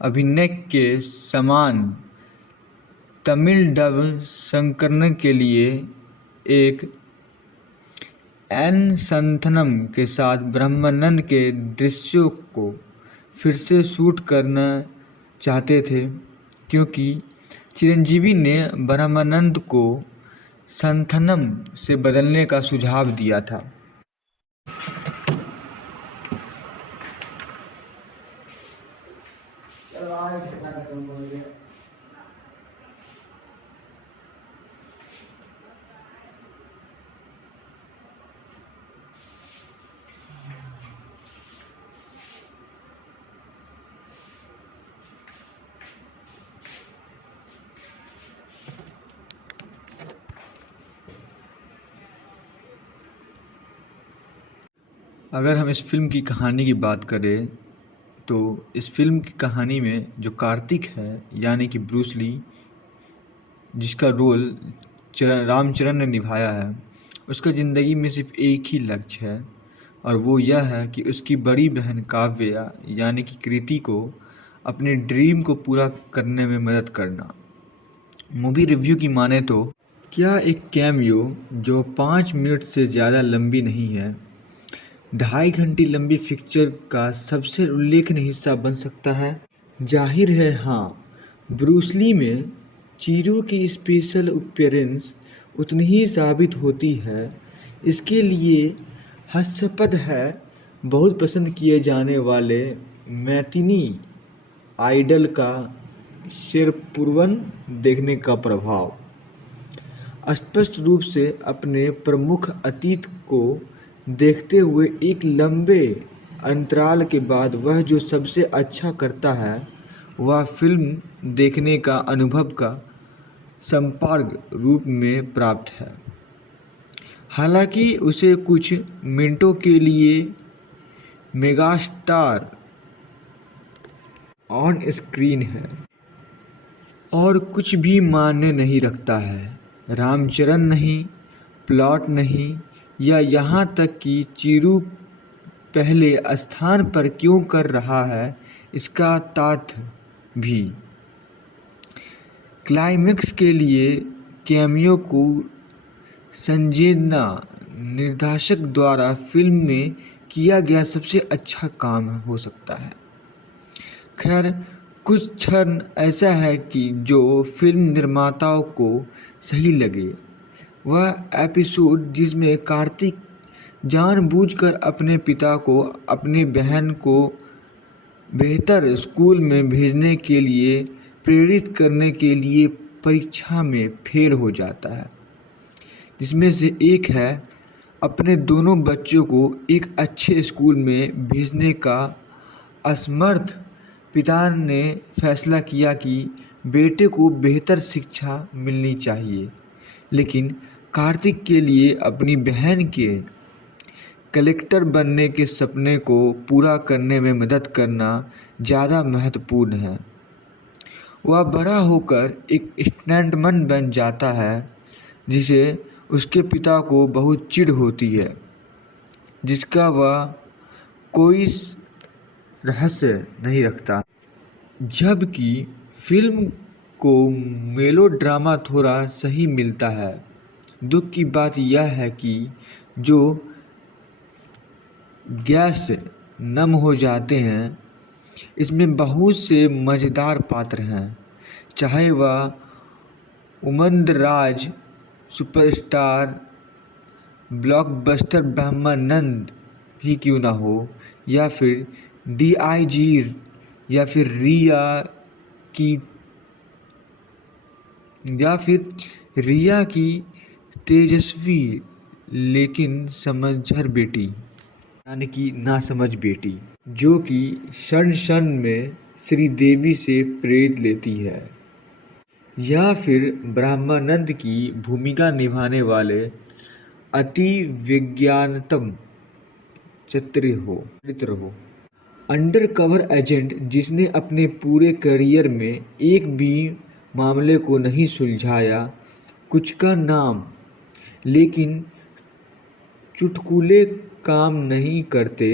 अभिनय के समान तमिल डब संस्करण के लिए एक एन संथनम के साथ ब्रह्मानंद के दृश्यों को फिर से शूट करना चाहते थे, क्योंकि चिरंजीवी ने ब्रह्मानंद को संथनम से बदलने का सुझाव दिया था। अगर हम इस फिल्म की कहानी की बात करें तो इस फिल्म की कहानी में जो कार्तिक है यानी कि ब्रूस ली, जिसका रोल रामचरण ने निभाया है, उसका ज़िंदगी में सिर्फ एक ही लक्ष्य है और वो यह है कि उसकी बड़ी बहन काव्या यानी कि कृति को अपने ड्रीम को पूरा करने में मदद करना। मूवी रिव्यू की माने तो क्या एक कैमियो जो 5 मिनट से ज़्यादा लंबी नहीं है 2.5 घंटे लंबी पिक्चर का सबसे उल्लेखनीय हिस्सा बन सकता है? जाहिर है हाँ, ब्रूस ली में चीरो की स्पेशल अपीयरेंस उतनी ही साबित होती है। इसके लिए हास्यास्पद है बहुत पसंद किए जाने वाले मैटिनी आइडल का शेरपुरवन देखने का प्रभाव। स्पष्ट रूप से अपने प्रमुख अतीत को देखते हुए एक लंबे अंतराल के बाद वह जो सबसे अच्छा करता है वह फिल्म देखने का अनुभव का संपर्क रूप में प्राप्त है। हालांकि उसे कुछ मिनटों के लिए मेगास्टार ऑन स्क्रीन है और कुछ भी मायने नहीं रखता है। रामचरण नहीं, प्लॉट नहीं या यहाँ तक कि चीरू पहले स्थान पर क्यों कर रहा है इसका तथ्य भी। क्लाइमैक्स के लिए कैमियो को संजीदना निर्देशक द्वारा फिल्म में किया गया सबसे अच्छा काम हो सकता है। खैर, कुछ क्षण ऐसा है कि जो फिल्म निर्माताओं को सही लगे। वह एपिसोड जिसमें कार्तिक जानबूझकर अपने पिता को अपनी बहन को बेहतर स्कूल में भेजने के लिए प्रेरित करने के लिए परीक्षा में फेल हो जाता है, जिसमें से एक है अपने दोनों बच्चों को एक अच्छे स्कूल में भेजने का। असमर्थ पिता ने फैसला किया कि बेटे को बेहतर शिक्षा मिलनी चाहिए, लेकिन कार्तिक के लिए अपनी बहन के कलेक्टर बनने के सपने को पूरा करने में मदद करना ज़्यादा महत्वपूर्ण है। वह बड़ा होकर एक स्टंटमैन बन जाता है, जिसे उसके पिता को बहुत चिढ़ होती है, जिसका वह कोई रहस्य नहीं रखता। जबकि फिल्म को मेलोड्रामा थोड़ा सही मिलता है। दुख की बात यह है कि जो गैस नम हो जाते हैं, इसमें बहुत से मज़ेदार पात्र हैं, चाहे वह उमंदराज सुपरस्टार ब्लॉकबस्टर ब्रह्मानंद ही क्यों ना हो, या फिर DIG, या फिर रिया की तेजस्वी लेकिन समझदार बेटी, यानी कि नासमझ बेटी, जो कि क्षण में श्रीदेवी से प्रेरित लेती है, या फिर ब्रह्मानंद की भूमिका निभाने वाले अति विज्ञानतम चरित्र हो। अंडरकवर एजेंट जिसने अपने पूरे करियर में एक भी मामले को नहीं सुलझाया, कुछ का नाम, लेकिन चुटकुले काम नहीं करते,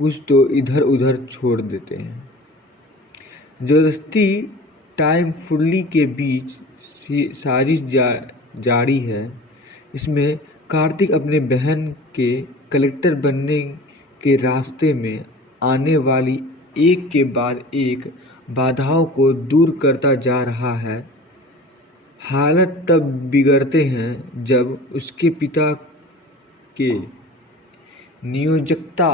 कुछ तो इधर उधर छोड़ देते हैं। ज़बरदस्ती टाइम फुल्ली के बीच साजिश जारी है। इसमें कार्तिक अपने बहन के कलेक्टर बनने के रास्ते में आने वाली एक के बाद एक बाधाओं को दूर करता जा रहा है। हालात तब बिगड़ते हैं जब उसके पिता के नियोजकता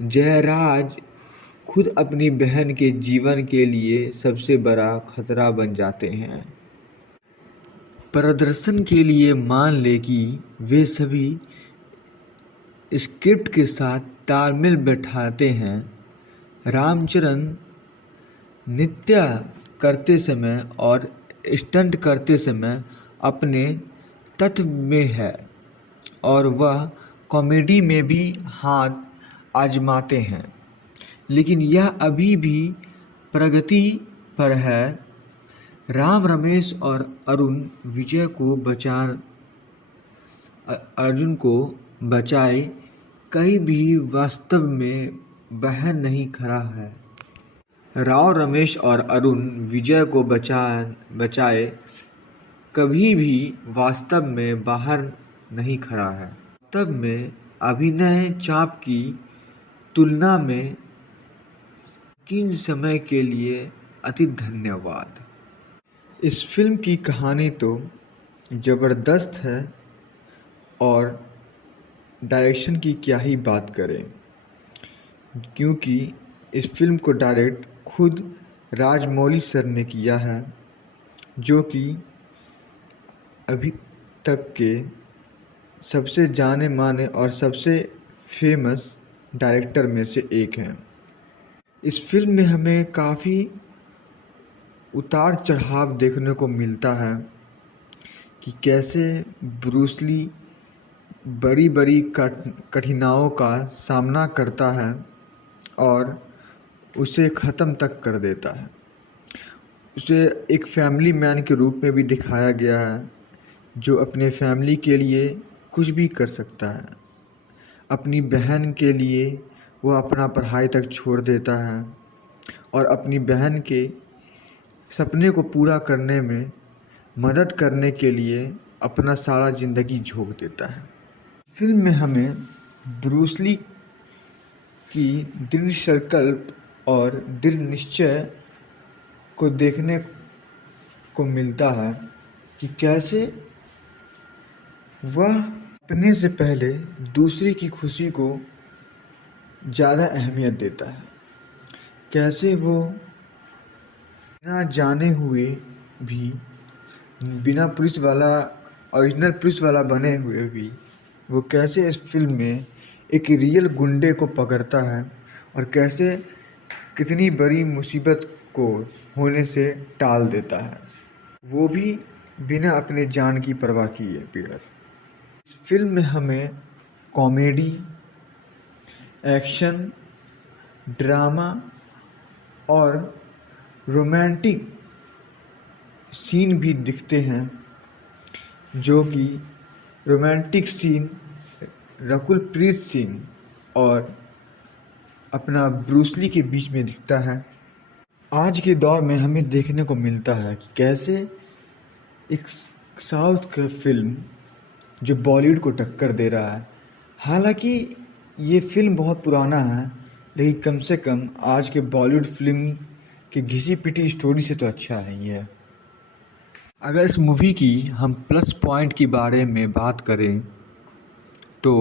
जयराज खुद अपनी बहन के जीवन के लिए सबसे बड़ा खतरा बन जाते हैं। प्रदर्शन के लिए मान ले कि वे सभी स्क्रिप्ट के साथ तालमेल बैठाते हैं। रामचरण नृत्य करते समय और स्टंट करते समय अपने तत्व में है, और वह कॉमेडी में भी हाथ आजमाते हैं, लेकिन यह अभी भी प्रगति पर है। राम रमेश और अर्जुन को बचाए कहीं भी वास्तव में बहन नहीं खड़ा है। राव रमेश और अरुण विजय को बचाए कभी भी वास्तव में बाहर नहीं खड़ा है। वास्तव में अभिनय चाप की तुलना में किन समय के लिए अति धन्यवाद। इस फिल्म की कहानी तो ज़बरदस्त है, और डायरेक्शन की क्या ही बात करें, क्योंकि इस फिल्म को डायरेक्ट खुद राजमौली सर ने किया है, जो कि अभी तक के सबसे जाने माने और सबसे फेमस डायरेक्टर में से एक हैं। इस फिल्म में हमें काफ़ी उतार चढ़ाव देखने को मिलता है कि कैसे ब्रूस ली बड़ी बड़ी कठिनाइयों का सामना करता है और उसे ख़त्म तक कर देता है। उसे एक फैमिली मैन के रूप में भी दिखाया गया है, जो अपने फैमिली के लिए कुछ भी कर सकता है। अपनी बहन के लिए वो अपना पढ़ाई तक छोड़ देता है, और अपनी बहन के सपने को पूरा करने में मदद करने के लिए अपना सारा ज़िंदगी झोंक देता है। फिल्म में हमें ब्रूस ली की दृढ़ संकल्प और दृढ़ निश्चय को देखने को मिलता है कि कैसे वह अपने से पहले दूसरे की खुशी को ज़्यादा अहमियत देता है। कैसे वो बिना जाने हुए भी, बिना पुलिस वाला, ओरिजिनल पुलिस वाला बने हुए भी, वो कैसे इस फिल्म में एक रियल गुंडे को पकड़ता है और कैसे कितनी बड़ी मुसीबत को होने से टाल देता है, वो भी बिना अपने जान की परवाह किए बगैर। इस फिल्म में हमें कॉमेडी, एक्शन, ड्रामा और रोमांटिक सीन भी दिखते हैं, जो कि रोमांटिक सीन रकुल प्रीत सिंह और अपना ब्रूस ली के बीच में दिखता है। आज के दौर में हमें देखने को मिलता है कि कैसे एक साउथ का फिल्म जो बॉलीवुड को टक्कर दे रहा है। हालांकि ये फिल्म बहुत पुराना है, लेकिन कम से कम आज के बॉलीवुड फिल्म की घिसी पिटी स्टोरी से तो अच्छा है ये। अगर इस मूवी की हम प्लस पॉइंट के बारे में बात करें तो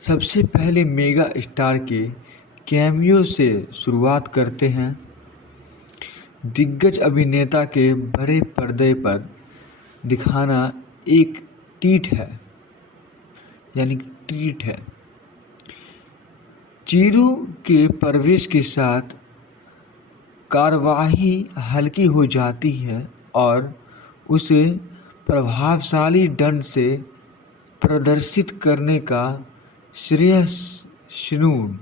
सबसे पहले मेगा स्टार के कैमियो से शुरुआत करते हैं। दिग्गज अभिनेता के बड़े पर्दे पर दिखाना एक ट्रीट है। चीरू के प्रवेश के साथ कार्यवाही हल्की हो जाती है और उसे प्रभावशाली ढंग से प्रदर्शित करने का श्रेय शिनून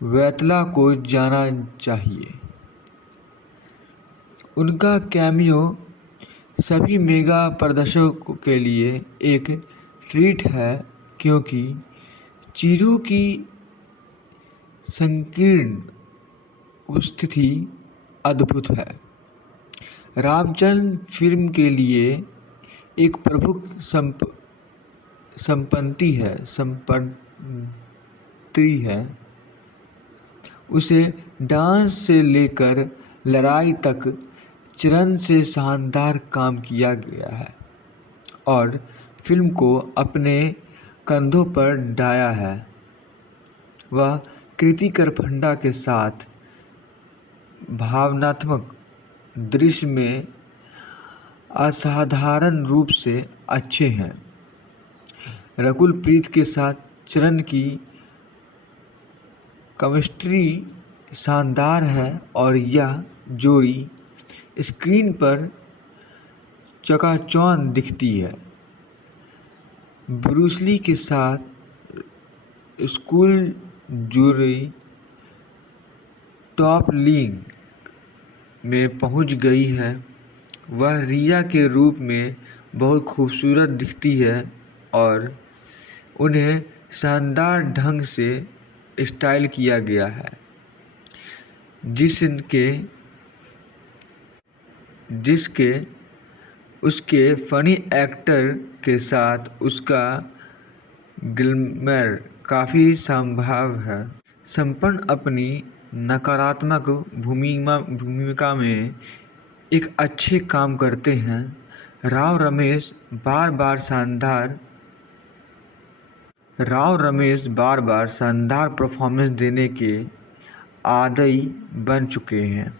वैतला को जाना चाहिए। उनका कैमियो सभी मेगा प्रदर्शकों के लिए एक ट्रीट है, क्योंकि चीरू की संकीर्ण उपस्थिति अद्भुत है। रामचंद्र फिल्म के लिए एक प्रमुख संपत्ति है। उसे डांस से लेकर लड़ाई तक चरण से शानदार काम किया गया है और फिल्म को अपने कंधों पर ढाया है। वह कृतिकर फंडा के साथ भावनात्मक दृश्य में असाधारण रूप से अच्छे हैं। रकुल प्रीत के साथ चरण की केमिस्ट्री शानदार है और यह जोड़ी स्क्रीन पर चकाचौंध दिखती है। ब्रूस ली के साथ स्कूल जोड़ी टॉप लीग में पहुंच गई है। वह रिया के रूप में बहुत खूबसूरत दिखती है और उन्हें शानदार ढंग से स्टाइल किया गया है, जिसके उसके फनी एक्टर के साथ उसका ग्लैमर काफ़ी संभव है। संपन्न अपनी नकारात्मक भूमिका में एक अच्छे काम करते हैं। राव रमेश बार बार शानदार परफॉर्मेंस देने के आदी बन चुके हैं।